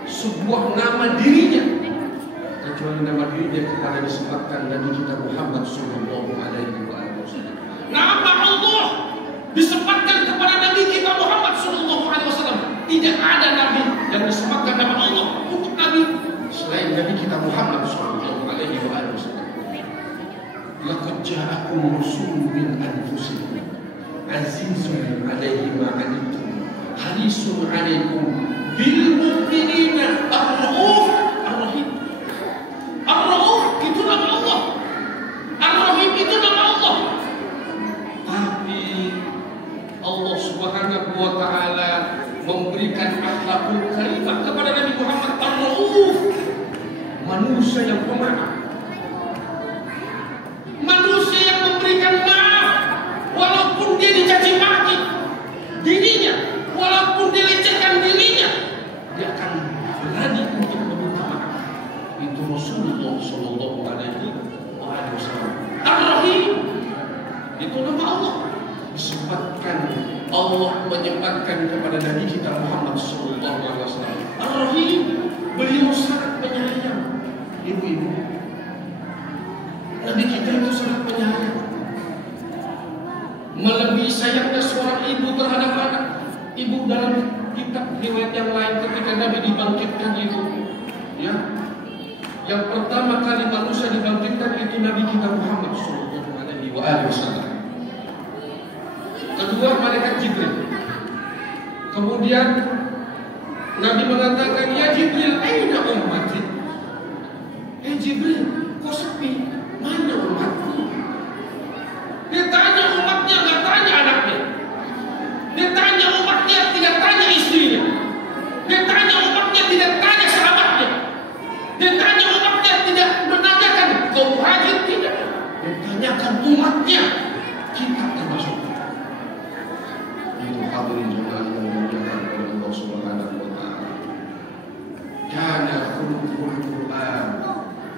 sebuah nama dirinya kecuali nama dirinya kepada disebutkan Nabi kita Muhammad Sallallahu Alaihi Wasallam. Nama Allah disebutkan kepada Nabi kita Muhammad Sallallahu Alaihi Wasallam. Tidak ada Nabi yang disebutkan nama Allah untuk Nabi selain Nabi kita Muhammad Sallallahu Alaihi Wasallam. Laqad ja'akum rasulun min anfusikum azizun 'alaihi ma 'anittum harisun 'alaikum bil mu'minina ar-rauf ar-rahim. Ar-rauf itu nama Allah. Ar-rahim itu nama Allah. Tapi Allah Subhanahu wa Ta'ala memberikan akhlakul karimah kepada Nabi Muhammad ar-rauf, manusia yang pemaaf, manusia yang memberikan maaf walaupun dia dicaci maki dirinya, walaupun dia lecehkan dirinya, dia akan berani untuk meminta maaf. Itu Rasulullah Sallallahu Alaihi Wasallam. Ar-Rahim itu nama Allah. Disebutkan Allah menyebutkan kepada Nabi kita Muhammad Sallallahu Alaihi Wasallam. Ar-Rahim, beliau sangat penyayang. Ibu-ibu, Nabi kita itu sangat penyayang. Melebihi sayangnya seorang ibu terhadap anak. Ibu dalam kitab riwayat yang lain ketika Nabi dibangkitkan itu, ya, yang pertama kali manusia dibangkitkan itu Nabi kita Muhammad Sallallahu Alaihi Wasallam. Kedua malaikat Jibril. Kemudian Nabi mengatakan, ya Jibril, aina ummati? Jibril, kok sepi? Mana umatku? Dia tanya umatnya, nggak tanya anaknya. Dia tanya umatnya, tidak tanya istrinya. Dia tanya umatnya, tidak tanya sahabatnya. Dia tanya umatnya, tidak menanyakan kau muhajir, tidak. Dia tanyakan umatnya, kita termasuk. Itu hadirin jemaah yang dimuliakan oleh Allah Subhanahu wa Ta'ala. Kana khuluqul Quran,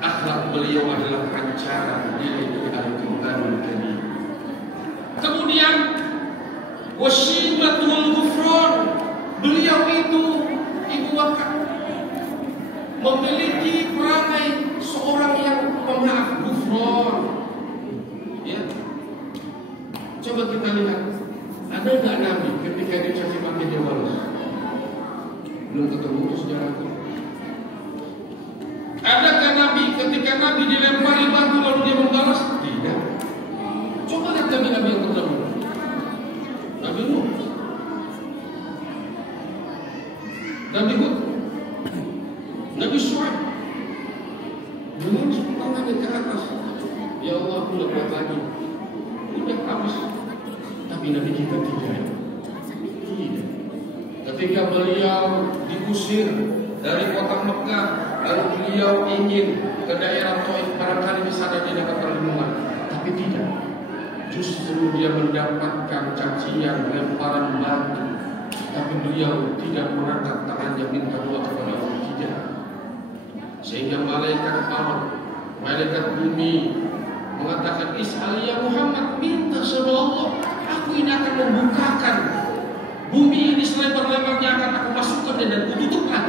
akhlak beliau adalah pancaran nilai Al-Quranul Karim. Kemudian wasyimatul ghufran, beliau itu ibu bapak memiliki perangai seorang yang pemaaf, ghufran. Ya. Coba kita lihat, ada enggak Nabi ketika dicaci maki dia balas? Belum ketemu itu sejarahnya. Adakah Nabi ketika Nabi dilempari batu lalu dia membalas? Tidak. Coba lihat Nabi yang terdahulu. Nabi Nuh, Nabi Hud, Nabi Syuaib, dengan tangannya ke atas, ya Allah, aku udah kuat lagi, udah habis. Tapi Nabi kita tidak. Ketika beliau diusir dari kota Mekah, lalu beliau ingin ke daerah Taif, barangkali di sana dia dapat perlindungan, tapi tidak. Justru dia mendapatkan cacian, lemparan batu, tapi beliau tidak mengangkat tangannya minta doa kepada Allah, tidak. Sehingga malaikat maut, malaikat bumi mengatakan, Ishal ya Muhammad, minta sama Allah, aku ini akan membukakan bumi ini selebar-lebarnya, akan aku masukkan dan kututupkan.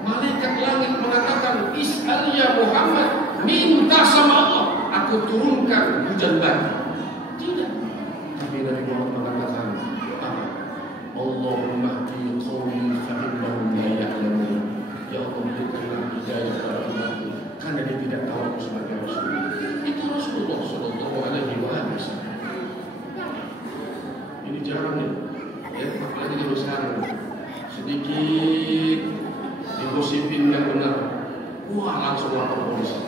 Malaikat langit mengatakan, Ishal ya Muhammad, minta sama Allah, aku turunkan hujan batu. Tidak. Tapi Nabi Muhammad mengatakan, Allahumma hdi qaumi fa innahum la ya'lamun. Ya Allah, berikanlah hidayah kepada umatku karena dia tidak tahu aku sebagai Rasul. Itu Rasulullah Sallallahu alaihi wasallam. Ini jarang nih, ya, apalagi di sekarang sedikit digosipin yang benar, wah langsung lapor polisi.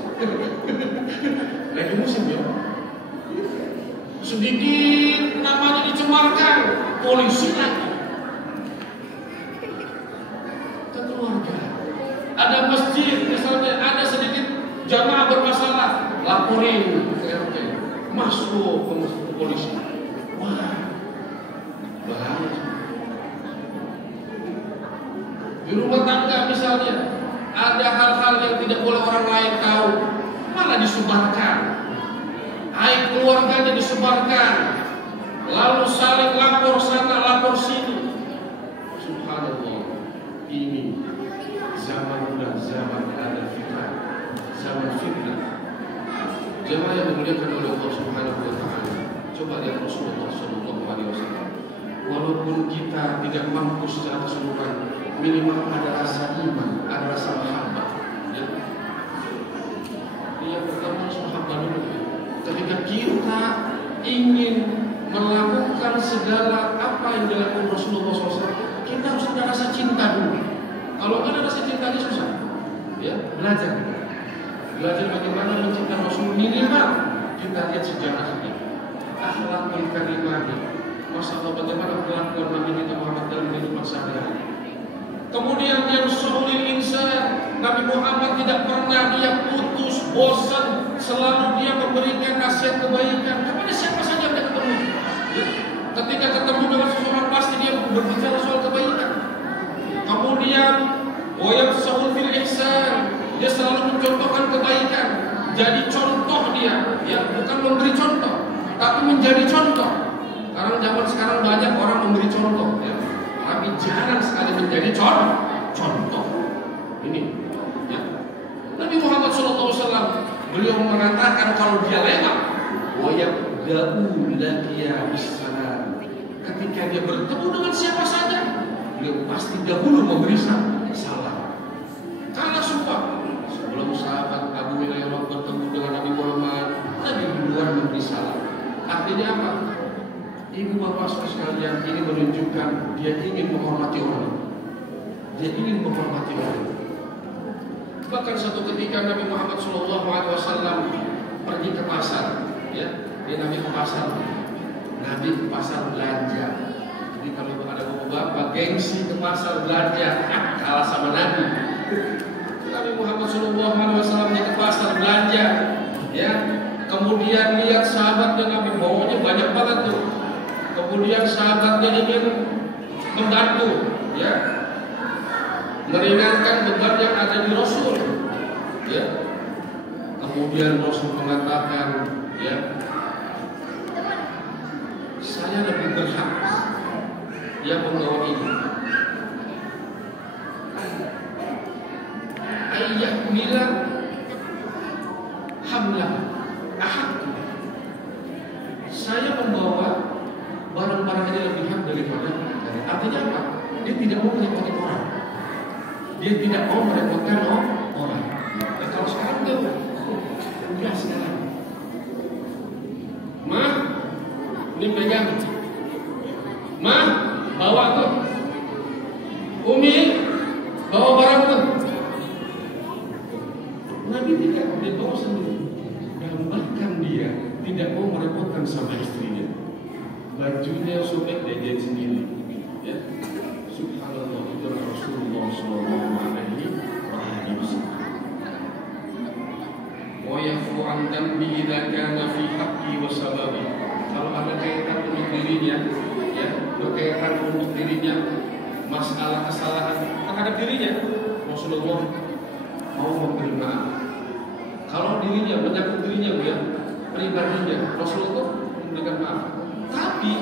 Lagi musim ya, sedikit namanya dicemarkan, polisi lagi. Keluarga, ada masjid misalnya, ada sedikit jamaah bermasalah, laporin ke RT, masuk ke polisi. Wah, bahaya. Di rumah tangga misalnya, ada hal-hal yang tidak boleh orang lain tahu, malah disebarkan. Aib keluarganya disebarkan, lalu saling lapor sana, lapor sini. Subhanallah, ini zaman udah zaman ada fitnah, zaman fitnah. Jamaah yang dimuliakan oleh Allah Subhanahu wa taala. Coba lihat Rasulullah sallallahu alaihi wasallam. Walaupun kita tidak mampu secara keseluruhan, minimal ada rasa iman, ada rasa mahabbah. Ya. Yang pertama rasa mahabbah dulu. Ketika kita ingin melakukan segala apa yang dilakukan Rasulullah SAW, kita harus ada rasa cinta dulu. Kalau tidak ada rasa cinta ini susah. Ya, belajar bagaimana mencintai Rasul. Minimal kita lihat sejarahnya, akhlakul karimah. Masya Allah, bagaimana perlakuan Nabi kita Muhammad dalam kehidupan sehari-hari. Kemudian yang syu'ulil insan, Nabi Muhammad tidak pernah dia putus, bosan, selalu dia memberikan nasihat kebaikan kepada siapa saja dia ketemu. Ya. Ketika ketemu dengan seseorang pasti dia berbicara soal kebaikan. Kemudian wayam syu'ul fil ihsan, dia selalu mencontohkan kebaikan. Jadi contoh dia, ya, bukan memberi contoh, tapi menjadi contoh. Karena zaman sekarang banyak orang memberi contoh, ya, tapi jarang sekali menjadi contoh. Ini, ya. Nabi Muhammad SAW beliau mengatakan kalau dia lewat, wayabda'u lakiya bisalam. Ketika dia bertemu dengan siapa saja, beliau pasti dahulu memberi salam. Karena sebelum sahabat Abu Hurairah bertemu dengan Nabi Muhammad, Nabi duluan memberi salam. Artinya apa? Ibu bapak sekalian, ini menunjukkan dia ingin menghormati orang. Dia ingin menghormati orang. Bahkan satu ketika Nabi Muhammad SAW pergi ke pasar, ya, dia Nabi ke pasar. Nabi ke pasar belanja. Jadi kalau ada bapak-bapak gengsi ke pasar belanja, kalah sama Nabi. Nabi Muhammad SAW dia ke pasar belanja, ya. Kemudian lihat sahabatnya Nabi bawanya banyak banget tuh. Kemudian sahabatnya ingin membantu, ya, meringankan beban yang ada di Rasul, ya. Kemudian Rasul mengatakan, ya, saya lebih berhak yang membawa ini. Ayah bilang hamlah ahad. Saya membawa barang-barang ini lebih hak daripada. Artinya apa? Dia tidak mau merepotkan orang. Dia tidak mau merepotkan orang. Dan kalau sekarang dia udah sekarang, mah, ini pegang, mah, bawa tuh, Umi, bawa barang tuh. Nabi tidak dibawa sendiri. Dan bahkan dia tidak mau merepotkan sama istrinya. Bajunya sobek dia sendiri, ya. Subhanallah, itu Rasulullah SAW. Wa yafu an dambi idza kana fi haqqi wa sababi. Kalau ada kaitan untuk dirinya, ya, berkaitan untuk dirinya masalah kesalahan terhadap dirinya, Rasulullah mau memberi maaf. Kalau dirinya menyangkut dirinya, ya, pribadinya, Rasulullah memberikan maaf. Tapi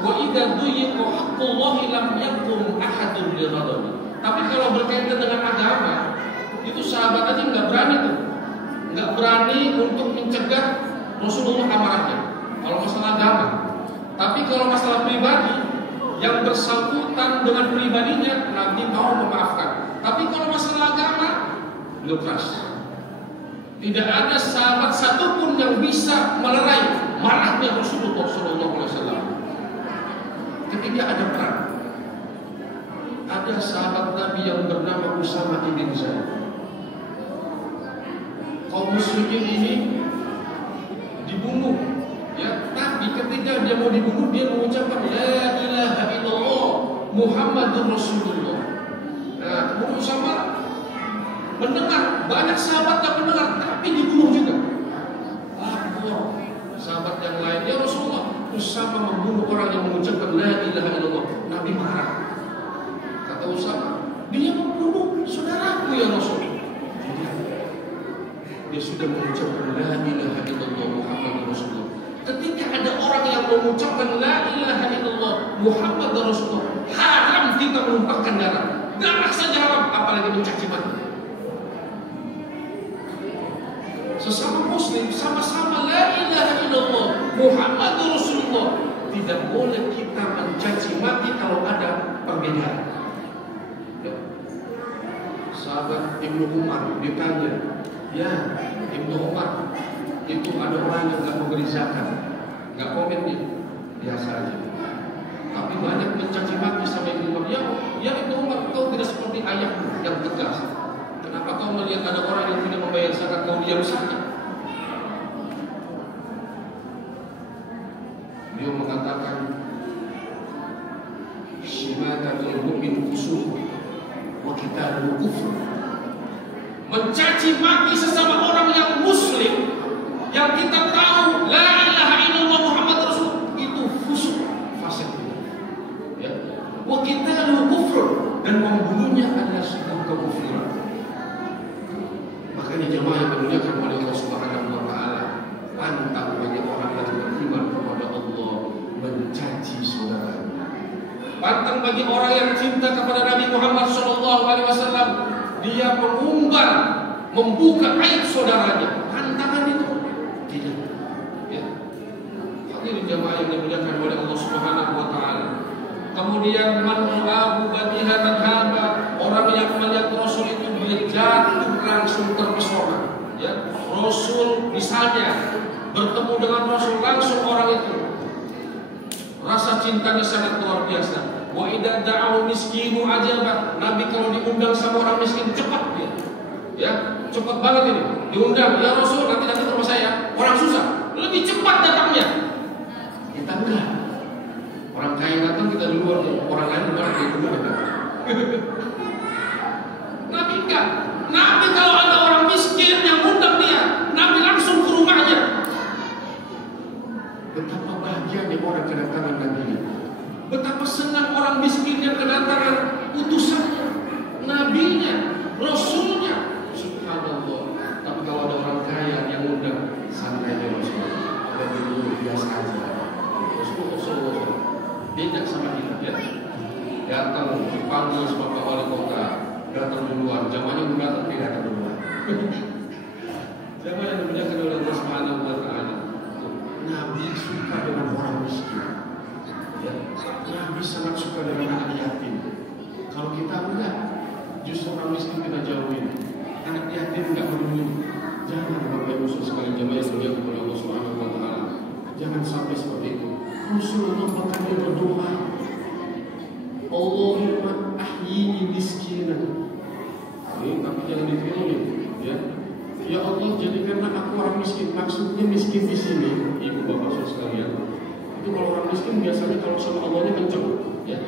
wa idza duyiqa haqqullahi lam yakum ahadun li ghadabi. Tapi kalau berkaitan dengan agama, itu sahabat aja nggak berani tuh, nggak berani untuk mencegah Rasulullah amarahnya. Kalau masalah agama, tapi kalau masalah pribadi yang bersangkutan dengan pribadinya, Nabi mau memaafkan. Tapi kalau masalah agama, beliau keras. Tidak ada sahabat satupun yang bisa melerai marahnya Rasulullah SAW ketika ada perang. Ada sahabat Nabi yang bernama Usama bin Zaid. Kaum muslimin ini dibunuh, ya. Tapi ketika dia mau dibunuh, dia mengucapkan La ilaha illallah Muhammadur Rasulullah. Nah, Usama mendengar, banyak sahabat tak mendengar, tapi dibunuh juga. Lapor sahabat yang lain, ya Rasulullah, Usama membunuh orang yang mengucapkan La ilaha illallah. Nabi marah. Kata Usama, dia membunuh saudaraku ya Rasul. Dia sudah mengucapkan La ilaha illallah Muhammadur Rasulullah. Ketika ada orang yang mengucapkan La ilaha illallah Muhammadur Rasulullah, haram kita menumpahkan darah. Darah saja haram, apalagi mencaci maki. Sesama muslim sama-sama La ilaha illallah Muhammadur Rasulullah, tidak boleh kita mencaci maki kalau ada perbedaan. Ya. Sahabat Ibnu Umar ditanya, ya Ibnu Umar, itu ada orang yang nggak memberi zakat, nggak komen dia, biasa aja. Tapi banyak mencaci maki sama Ibnu Umar. Ya Ibnu Umar, kau tidak seperti ayahmu yang tegas. Kenapa kau melihat ada orang yang tidak membayar zakat, kau diam saja? Dia mengatakan, Shimatatul mu'min fusuq wa qitalul kufr. Mencaci maki sesama orang yang muslim, yang kita tahu La ilaha illallah Muhammad Rasul, itu fusuk, fasik. Ya. Wa qitalul kufr, dan membunuhnya adalah sebuah kekufuran. Makanya jemaah yang dimuliakan oleh Allah Subhanahu wa taala, pantang bagi orang yang beriman kepada Allah mencaci saudaranya. Pantang bagi orang yang cinta kepada Nabi Muhammad SAW, dia mengumbar, membuka aib saudaranya. Pantangan itu tidak. Ya. Hadirin jemaah yang dimuliakan oleh Allah Subhanahu wa taala. Kemudian man ra'ahu badihatan haba, orang yang melihat Rasul itu dia jatuh langsung terpesona. Ya. Rasul misalnya bertemu dengan Rasul, langsung orang itu rasa cintanya sangat luar biasa. Wa idza da'u miskinu ajaba, Nabi kalau diundang sama orang miskin cepat dia. Ya, cepat banget ini. Diundang, ya Rasul nanti datang ke rumah saya. Orang susah, lebih cepat datangnya. Kita enggak. Orang kaya datang kita duluan, orang lain duluan dia duluan datang. Nabi enggak. Nabi kalau ada orang miskin yang undang dia, Nabi langsung ke rumahnya. Betapa bahagianya orang kedatangan Nabi. Betapa senang orang miskin yang kedatangan utusannya, nabinya, rasulnya. Subhanallah. Tapi kalau ada orang kaya yang undang, santai aja Rasulullah. Dan dulu biasa aja. Rasulullah beda sama kita ya. Datang dipanggil sama Pak Wali Kota, datang duluan. Zamannya datang tidak datang duluan. Zaman yang dimuliakan oleh Allah Subhanahu wa taala. Nabi suka dengan orang miskin. Ya. Nabi sangat suka dengan anak yatim. Kalau kita enggak, justru orang miskin kita jauhin. Anak yatim enggak peduli. Jangan Bapak Ibu sekalian jemaah yang dimuliakan oleh Allah Subhanahu wa taala. Jangan sampai seperti itu. Rasulullah bahkan dia berdoa, Allahumma ahyini miskinan. Tapi jangan ditiruin, ya. Ya Allah, jadikanlah aku orang miskin. Maksudnya miskin di sini, Ibu Bapak Saudara sekalian. Itu kalau orang miskin biasanya kalau sama Allahnya kenceng, ya.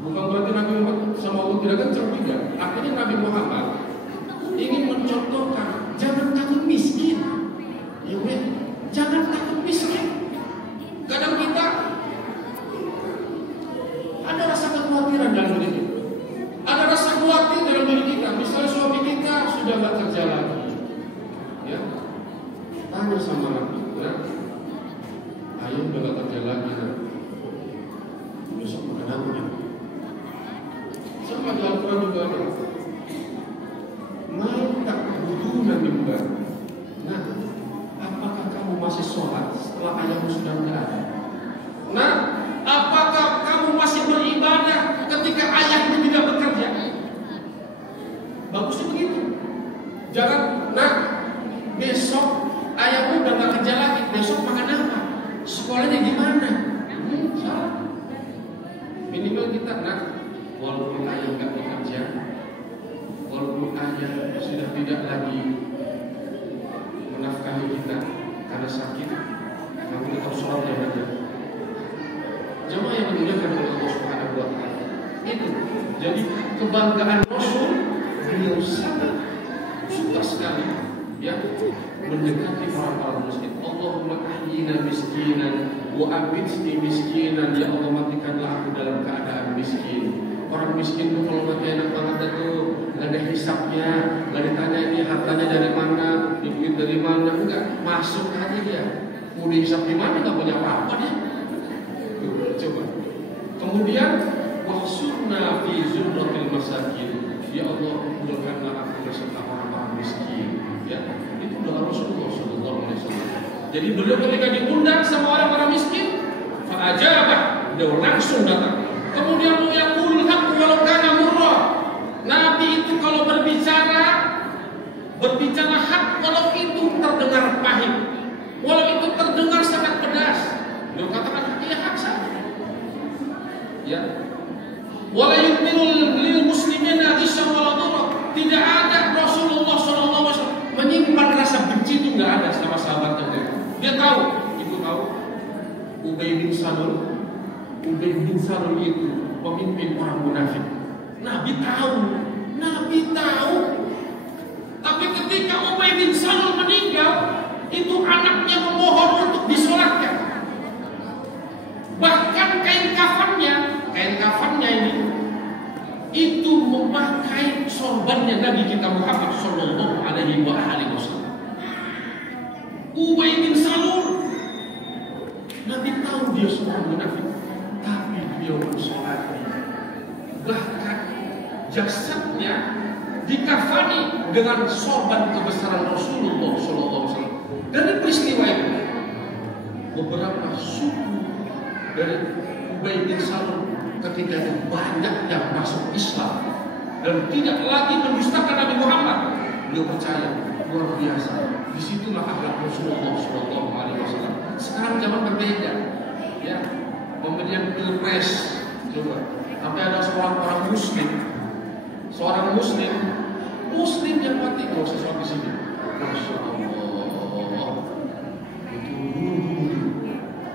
Bukan berarti Nabi Muhammad sama Allah tidak kenceng, tidak. Akhirnya Nabi Muhammad ingin mencontohkan, jangan takut miskin, ya weh, jangan takut miskin. Kadang kita ada rasa kekhawatiran dalam diri kita. Ada rasa khawatir dalam diri kita. Misalnya suami kita sudah nggak kerja lagi, ya. Tanya sama Nabi, ya. Ayah udah gak kerja lagi kan? Besok makan apa ya? Sama di Al-Quran juga ada. Mau tak butuh nanti bukan? Nah, apakah kamu masih sholat setelah ayahmu sudah tidak ada? Nah, apakah kamu masih beribadah ketika ayahmu tidak bekerja? Bagusnya begitu. Jangan, nah, besok ayahmu udah gak kerja lagi, besok tidak lagi menafkahi kita karena sakit, namun tetap sholat yang ada. Jemaah yang dimuliakan oleh Allah Subhanahu wa Ta'ala. Itu jadi kebanggaan Rasul, beliau sangat suka sekali ya mendekati orang-orang miskin. Allahumma ahyina miskinan wa abidni miskinan, ya Allah matikanlah aku dalam keadaan miskin. Orang miskin tuh kalau mati enak banget tuh, nggak ada hisapnya, nggak ditanya ini hartanya dari mana, duit dari mana, enggak, masuk aja dia. Mau dihisap di mana nggak punya apa-apa dia. Coba. Kemudian wahsurna fi zumratil masakin. Ya Allah, kumpulkanlah aku beserta orang-orang miskin. Ya, itu doa Rasulullah sallallahu alaihi wasallam. Jadi beliau ketika diundang sama orang-orang miskin, fa ajabah, dia langsung datang. Kemudian yaqul haqq walau kana murra. Nabi itu kalau berbicara hak walau itu terdengar pahit, walau itu terdengar sangat pedas. Beliau katakan dia hak saja. Ya. Wala yudmirul lil muslimina ghisyan wala dhurra. Tidak ada Rasulullah sallallahu alaihi wasallam menyimpan rasa benci, itu enggak ada sama sahabatnya. Dia tahu, itu tahu. Ubay bin Salul itu pemimpin orang munafik. Nabi tahu. Tapi ketika Ubay bin Salul meninggal, itu anaknya memohon untuk disolatkan. Bahkan kain kafannya ini itu memakai sorbannya Nabi kita Muhammad sallallahu alaihi wasallam. Ubay bin Salul, Nabi tahu dia seorang munafik, tapi dia bersolat. Bahkan jasadnya dikafani dengan sorban kebesaran Rasulullah sallallahu alaihi wasallam. Dari peristiwa itu, beberapa suku dari Ubay bin Salul ketika itu banyak yang masuk Islam dan tidak lagi mendustakan Nabi Muhammad. Beliau percaya, luar biasa. Disitulah akhlak Rasulullah sallallahu alaihi wasallam. Sekarang zaman berbeda, ya. Pemilihan pilpres, coba. Sampai ada seorang muslim yang mati kalau sesuatu di sini. Masya Allah, itu dulu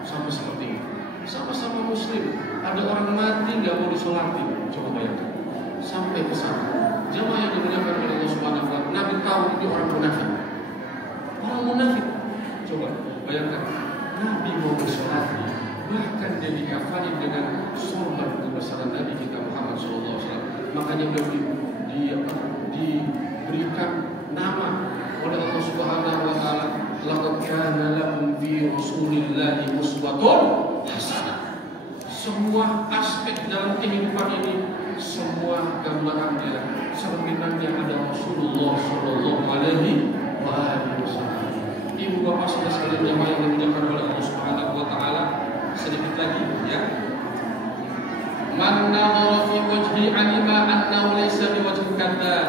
sampai seperti itu. Sama-sama muslim, ada orang mati nggak mau disolatin. Coba bayangkan, sampai ke sana. Jamaah yang dimuliakan oleh Allah Subhanahu wa Ta'ala, Nabi tahu itu orang munafik. Coba bayangkan, Nabi mau bersolat, bahkan dia dikafani dengan sorban kebesaran Nabi kita Muhammad sallallahu alaihi wasallam. Makanya dia diberikan nama oleh Allah Subhanahu wa Ta'ala, laqad kana lakum fi Rasulillahi uswatun hasanah. Semua aspek dalam kehidupan ini, semua gambarannya, cerminannya ada Rasulullah sallallahu alaihi wasallam. Ibu bapak saudara sekalian jamaah yang dimuliakan oleh Allah Subhanahu wa Ta'ala, sedikit lagi ya. Man nadhara fi wajhi alima annahu laysa biwajhin kadzdzab.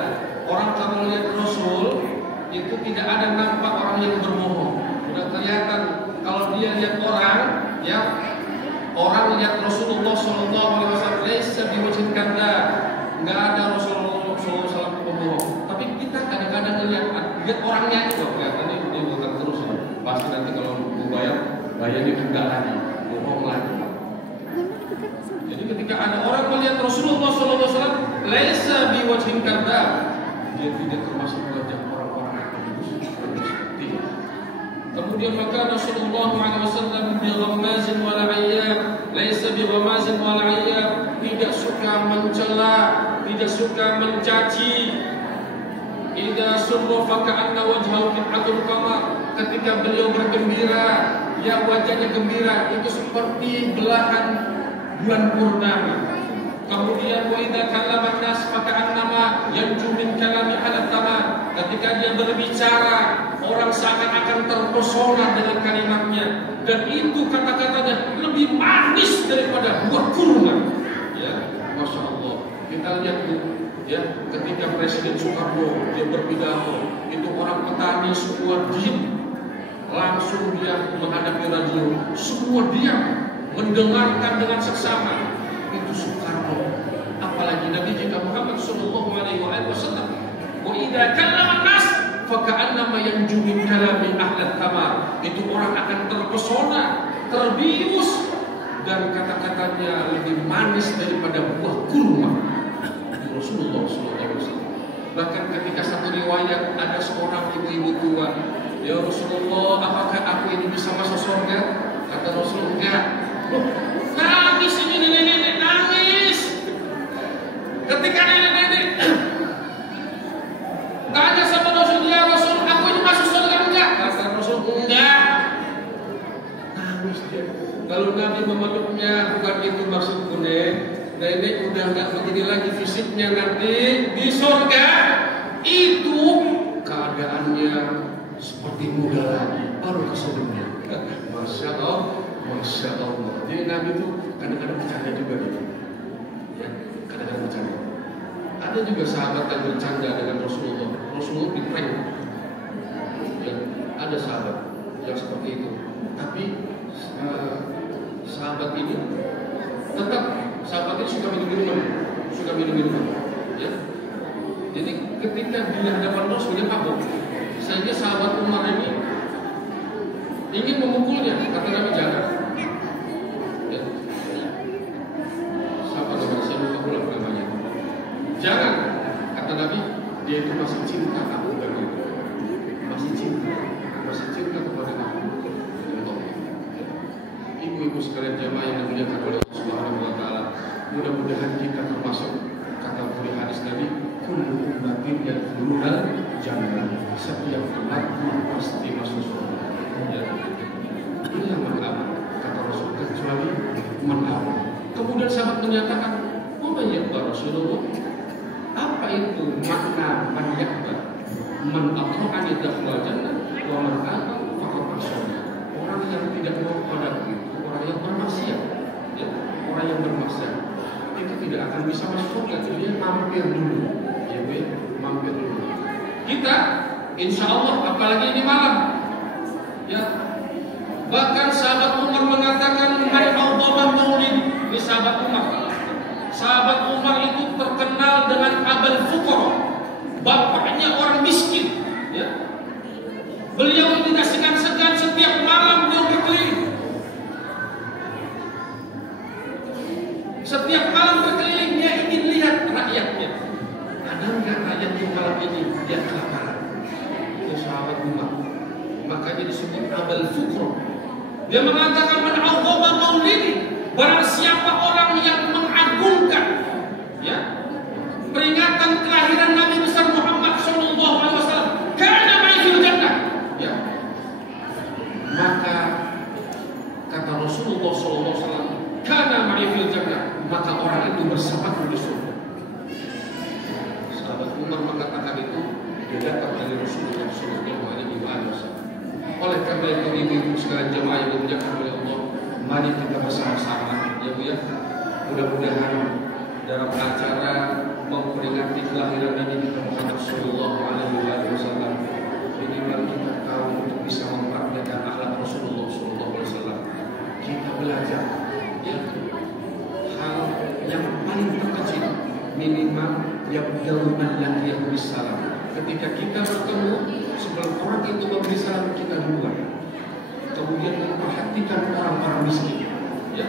Orang kalau melihat Rasul itu tidak ada nampak orang yang berbohong. Sudah kelihatan kalau dia lihat orang, ya, orang lihat Rasulullah sallallahu alaihi wasallam laysa biwajhin kadzdzab. Enggak ada Rasulullah sallallahu alaihi wasallam pembohong. Tapi kita kadang-kadang lihat orangnya itu kelihatan dia bukan terus. Pasti nanti kalau mau bayarnya enggak lagi, bohong lagi. Jadi ketika ada orang melihat Rasulullah sallallahu alaihi wasallam laisa biwajhin kadzdzab, dia tidak termasuk wajah orang-orang yang berdusta. Kemudian maka Rasulullah sallallahu alaihi wasallam bighamazin wala ayyab, laisa bighamazin wala ayyab, tidak suka mencela, tidak suka mencaci. Idza surra fa ka'anna wajhahu qit'atul qamar. Ketika beliau bergembira, ya wajahnya gembira, itu seperti belahan bulan purnama. Kemudian wa idza kallama an-nas fa ka'annama yanju min kalami 'ala taman. Ketika dia berbicara, orang seakan-akan terpesona dengan kalimatnya, dan itu kata-katanya lebih manis daripada buah kurma. Ya, Masya Allah. Kita lihat tuh, ya, ketika Presiden Soekarno dia berpidato, itu orang petani semua diam. Langsung dia menghadapi radio, semua diam, mendengarkan dengan seksama. Itu Soekarno. Apalagi Nabi kita Muhammad sallallahu alaihi wasallam. Wa idza kallama an-nas fa ka'annama yanju min kalami ahli tamar. Itu orang akan terpesona, terbius, dan kata-katanya lebih manis daripada buah kurma. Rasulullah SAW. Bahkan ketika satu riwayat ada seorang ibu-ibu tua, ya Rasulullah, apakah aku ini bisa masuk surga? Kata Rasul, enggak. Loh, nangis ini nenek-nenek, nangis. Ketika nenek-nenek tanya sama Rasul, ya Rasul, aku ini masuk surga enggak? Kata Rasul, enggak. Nangis dia. Kalau Nabi memeluknya, bukan itu maksudku, Nek. Nenek udah nggak begini lagi fisiknya, nanti di surga itu keadaannya seperti muda lagi, baru ke surga. Masya Allah, Masya Allah. Jadi Nabi itu kadang-kadang bercanda juga gitu, ya, kadang-kadang bercanda. Ada juga sahabat yang bercanda dengan Rasulullah. Rasulullah diprank, ya, ada sahabat yang seperti itu. Tapi sahabat ini tetap, sahabat ini suka minum-minuman, ya. Jadi ketika di hadapan Rasul dia mabuk. Sehingga sahabat Umar ini ingin memukulnya, kata Nabi jangan. Ya. Siapa namanya? Saya lupa pula namanya. Jangan, kata Nabi, dia itu masih cinta aku dan itu. Masih cinta kepada aku. Ibu-ibu sekalian jamaah yang dimuliakan oleh Allah Subhanahu wa taala, mudah-mudahan kita termasuk kata beliau hadis Nabi, kullu ummatin yadkhulunal jannah. Setiap umat pasti masuk surga. Ya. Ini yang mengapa kata Rasul, kecuali mengapa. Kemudian sahabat menyatakan, "Oh ya Rasulullah, apa itu makna maniyakba? Man aqra'ani dakhwal jannah wa man aba faqad asyara." Orang yang tidak mau padaku, orang yang bermaksiat, ya, orang yang bermaksiat itu tidak akan bisa masuk surga. Dia mampir dulu, ya, mampir dulu. Kita, insya Allah, apalagi ini malam, ya. Bahkan sahabat Umar mengatakan, "Man awdaman maulid." Ini sahabat Umar. Sahabat Umar itu terkenal dengan abal fuqara, bapaknya orang miskin, ya. Beliau tidak segan-segan setiap malam beliau berkeliling. Setiap malam berkeliling, dia ingin lihat rakyatnya. Ada nggak rakyat di malam ini dia kelaparan? Itu sahabat Umar. Makanya disebut abal fuqra. Dia mengatakan, "Man a'dhama maulidi." Barang siapa orang yang mengagungkan, ya, peringatan kelahiran Nabi besar Muhammad sallallahu alaihi wasallam, kana ma'i fil jannah. Ya. Maka kata Rasulullah SAW, kana ma'i fil jannah, maka orang itu bersamaku di surga. Sahabat Umar mengatakan itu, dia dapat dari Rasulullah SAW. Oleh karena itu, ibu-ibu sekalian jemaah yang dimuliakan oleh Allah, mari kita bersama-sama, ya Bu ya. Mudah-mudahan dalam acara memperingati kelahiran Nabi kita Muhammad SAW, ini mari kita tahu untuk bisa mempraktikkan akhlak Rasulullah SAW. Kita belajar, ya, hal yang paling terkecil, minimal yang jauhan yang dia beri salam. Ketika kita bertemu, sebelum orang itu memberi salam, kita duluan. Kemudian memperhatikan orang-orang miskin, ya,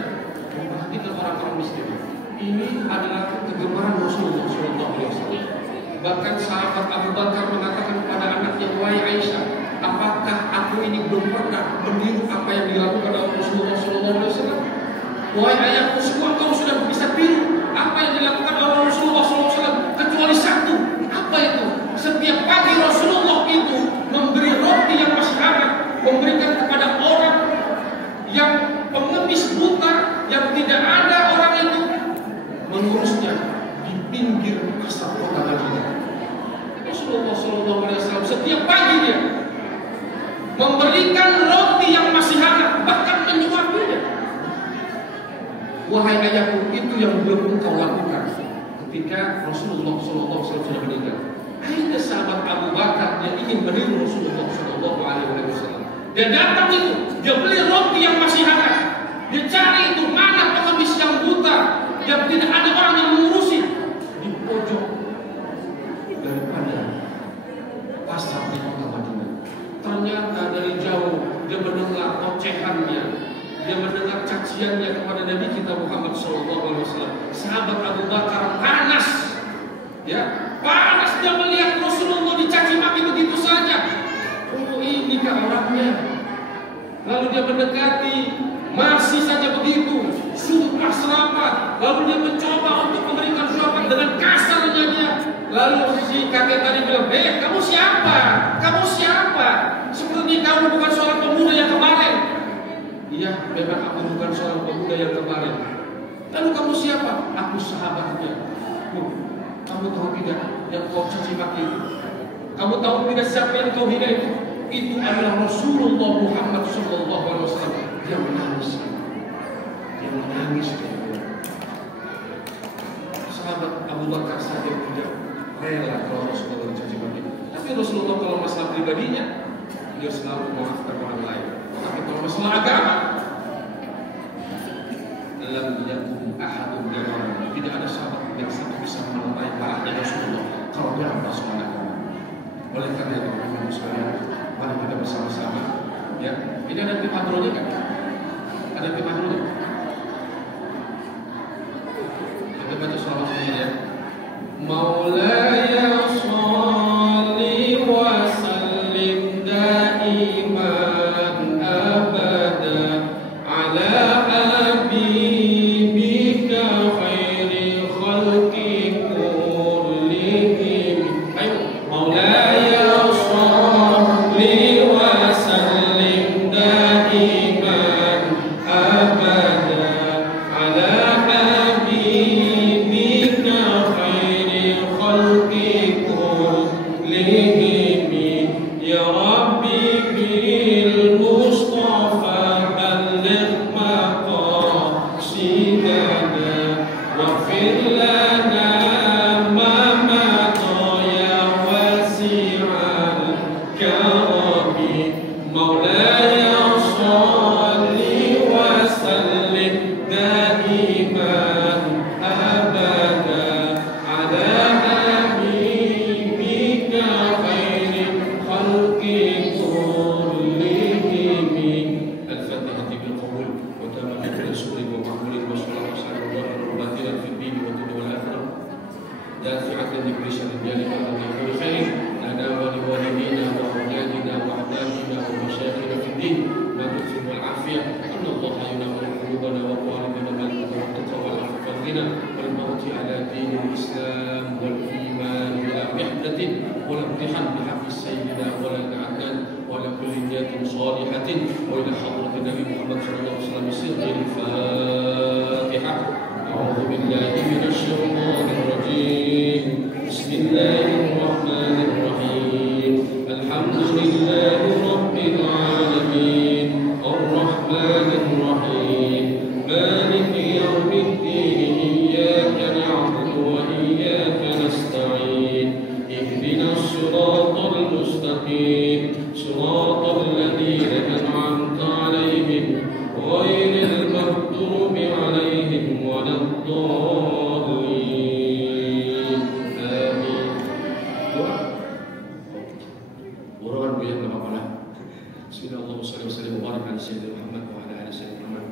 memperhatikan orang-orang miskin. Ini adalah kegemaran Rasulullah SAW. Bahkan sahabat Abu Bakar mengatakan kepada anaknya, "Wahai Aisyah, apakah aku ini belum pernah meniru apa yang dilakukan oleh Rasulullah SAW? Wahai ayahku, semua kau sudah bisa tiru apa yang dilakukan oleh Rasulullah SAW, kecuali satu." Apa itu? Setiap pagi Rasulullah itu memberi roti yang masih hangat, memberikan kepada orang yang pengemis buta, yang tidak ada orang itu mengurusnya di pinggir pasar kota Madinah. Rasulullah SAW setiap pagi dia memberikan roti yang masih hangat, bahkan menyuapinya. Wahai ayahku, itu yang belum engkau lakukan ketika Rasulullah SAW sudah meninggal. Ada sahabat Abu Bakar yang ingin meniru Rasulullah SAW. Dia datang itu, dia beli roti yang masih hangat. Dia cari itu mana pengemis yang buta, yang tidak ada orang yang mengurusi di pojok, daripada ocehannya, dia mendengar caciannya kepada Nabi kita Muhammad SAW. Sahabat Abu Bakar panas, ya, panas dia melihat Rasulullah dicaci maki begitu saja. Oh, ini kan orangnya. Lalu dia mendekati, masih saja begitu, sumpah serapah. Lalu dia mencoba untuk memberikan jawaban dengan kasarnya dia. Lalu si kakek tadi bilang, kamu siapa? Kamu siapa? Seperti kamu bukan seorang pemuda yang kemarin. Iya, memang aku bukan seorang pemuda yang kemarin. Lalu kamu siapa? Aku sahabatnya. Kamu tahu tidak yang kau caci maki itu? Kamu tahu tidak siapa yang kau hina itu? Itu adalah Rasulullah Muhammad SAW. Dia menangis. Dia menangis. Sahabat Abu Bakar saja tidak rela kalau Rasulullah caci maki. Tapi Rasulullah kalau masalah pribadinya, dia selalu memaafkan orang lain. Tapi kalau masalah agama, lam yakun ahadun minhum, tidak ada sahabat yang satu bisa melukai marahnya Rasulullah kalau dia masalah agama. Oleh karena itu, Bapak sekalian, mari kita bersama-sama, ya. Ini ada tim hadronya kan? Ada tim hadronya. Kita baca sholawat ini ya. Maulaya sholli wa sallim daiman abada ala habibika khairi khalqi kullihim. Ayo, Maulaya sholli wa sallim daiman abada ala habibika khairi khalqi kullihim. Ya Rabbi bil Mustafa balligh maqasidana waghfir lana ma mada ya wasi'al karami. Maulaya sholli wa sallim daiman abada ala habibika khairi khalqi kullihim. Al-Fatihah bil qabul wa tamam bil rasul wa maqbul wa sallallahu alaihi wa sallam batilan fi din wa dunya wal akhirah. Dafi'atan li kulli sharrin jalibatan li kulli khair lana wa li walidina wa awladina wa ahbabina wa masyayikhina fi din wa tu'fil wal afiyah. Anna Allah yunawwir qulubana wa qalbana bil taqwa wal afiyah wal mawt ala din al-islam wal iman bila bihdatin wa la bihan bihaqqi sayyidina wa la ta'addan wa la kulli niyatin salihatin wa ila hadratin Nabi Muhammad sallallahu alaihi wasallam sirril Fatihah. A'udzu billahi minasy syaithanir rajim. Bismillahirrahmanirrahim. Alhamdulillahi rabbil alamin. Ar-Rahmanir Rahim. Maliki yaumiddin. Iyyaka na'budu wa iyyaka nasta'in. Ihdinas siratal mustaqim. Siratal ladzina an'amta 'alaihim ghairil maghdubi 'alaihim waladdallin. Amin. Doa. Buruan bu ya, enggak apa-apa lah. Bismillahirrahmanirrahim. Sallallahu alaihi wa sallam ala sayyidina Muhammad wa ala ali sayyidina Muhammad.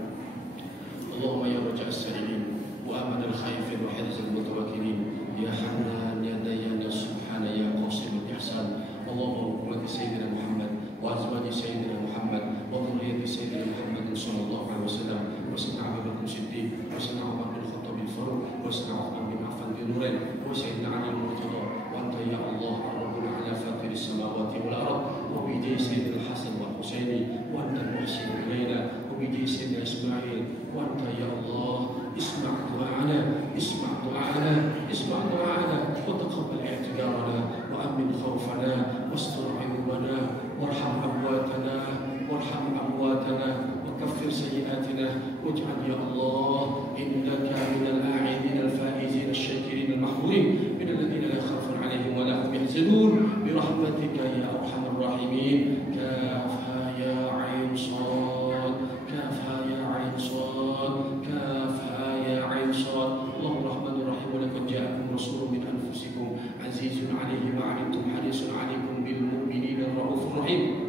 Allahumma ya raja' as-sa'ilin wa amad al-khaifin wa hifz al-mutawakkilin ya Hannan ya Dayyan ya Subhana ya Qasim al-Ihsan. Allahumma ummati sayyidina Muhammad wa azwaji sayyidina Muhammad wa dhurriyyati sayyidina Muhammad sallallahu alaihi wasallam wa sayyidina Abu Bakr Siddiq wa sayyidina Umar bin Khattab al-Faruq wa sayyidina Uthman bin Affan bin Nurain wa sayyidina Ali al-Murtada wa anta ya Allah ar-rabbul ala fatir as-samawati wal ard wa bi sayyidina al-Hasan wal Husaini wa anta al-muhsin ilayna wa bi sayyidina Ismail wa anta ya Allah isma' du'ana isma' du'ana isma' du'ana wa taqabbal i'tidarana wa amin khawfana wastur 'uyubana warham amwatana warham amwatana وكفر سيئاتنا واجعل يا الله إنك من الآعدين الفائزين الشاكرين المحظوظين من الذين لا خوف عليهم ولا هم يحزنون برحمتك يا أرحم الراحمين. كافها يا عين صاد كافها يا عين صاد كافها يا عين صاد. اللهم الرحمن الرحيم ولقد جاءكم رسول من أنفسكم عزيز عليه ما عنتم حريص عليكم بالمؤمنين الرؤوف الرحيم.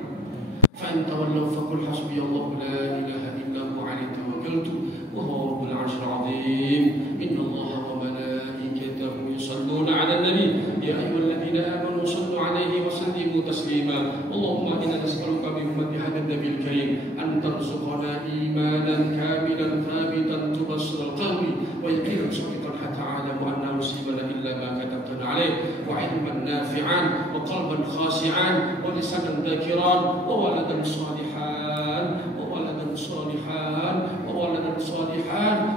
فإن تولوا فقل حسبي الله لا إله إلا هو عليه توكلت وهو رب العرش العظيم إن الله وملائكته يصلون على النبي يا أيها الذين آمنوا صلوا عليه وسلموا تسليما اللهم إنا نسألك بحرمة هذا النبي الكريم أن ترزقنا إيمانا كاملا ثابتا تبصر القلب ويقينا صدقا حتى أعلم أن لا يصيبنا إلا ما كتبتنا عليه وعلما نافعا وقلبا خاشعا ولسانا ذاكرا وولدا صالحا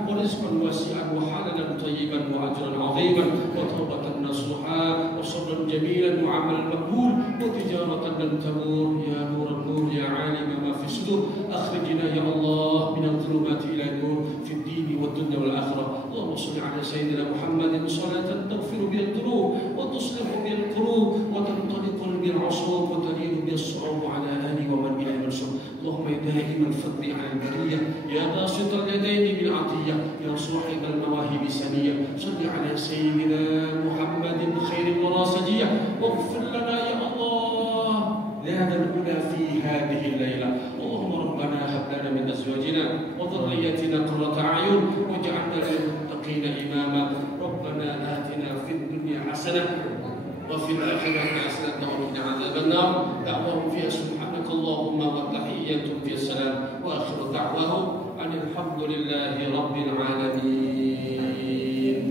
ورزقا واسعا وحلالا طيبا وأجرا عظيما وتوبة نصوحا وصبرا جميلا وعملا مقبول وتجارة لن تمور يا نور النور يا عالم ما في الصدور أخرجنا يا الله من الظلمات إلى النور في الدين والدنيا والآخرة اللهم صل على سيدنا محمد صلاة تغفر بها الذنوب وتصلح بها القلوب وتنطلق بها العصوب وتلين بها الصعوب على آله ومن إليه منصور اللهم يا دائم الفضل على البرية يا باسط اليدين بالعطية يا صاحب المواهب سنية صل على سيدنا محمد خير الورى سجية واغفر لنا يا الله لهذا الأولى في هذه الليلة اللهم ربنا هب لنا من أزواجنا وذريتنا قرة أعين واجعلنا للمتقين إماما ربنا آتنا في الدنيا حسنة وفي الآخرة حسنة وقنا عذاب النار دعواهم فيها سبحانك اللهم وتحيتهم فيها السلام وآخر دعواهم أن الحمد لله رب العالمين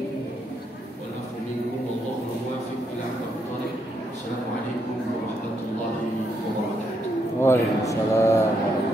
والعفو منكم والله الموافق إلى أحسن الطريق السلام عليكم ورحمة الله وبركاته. Waalaikumsalam.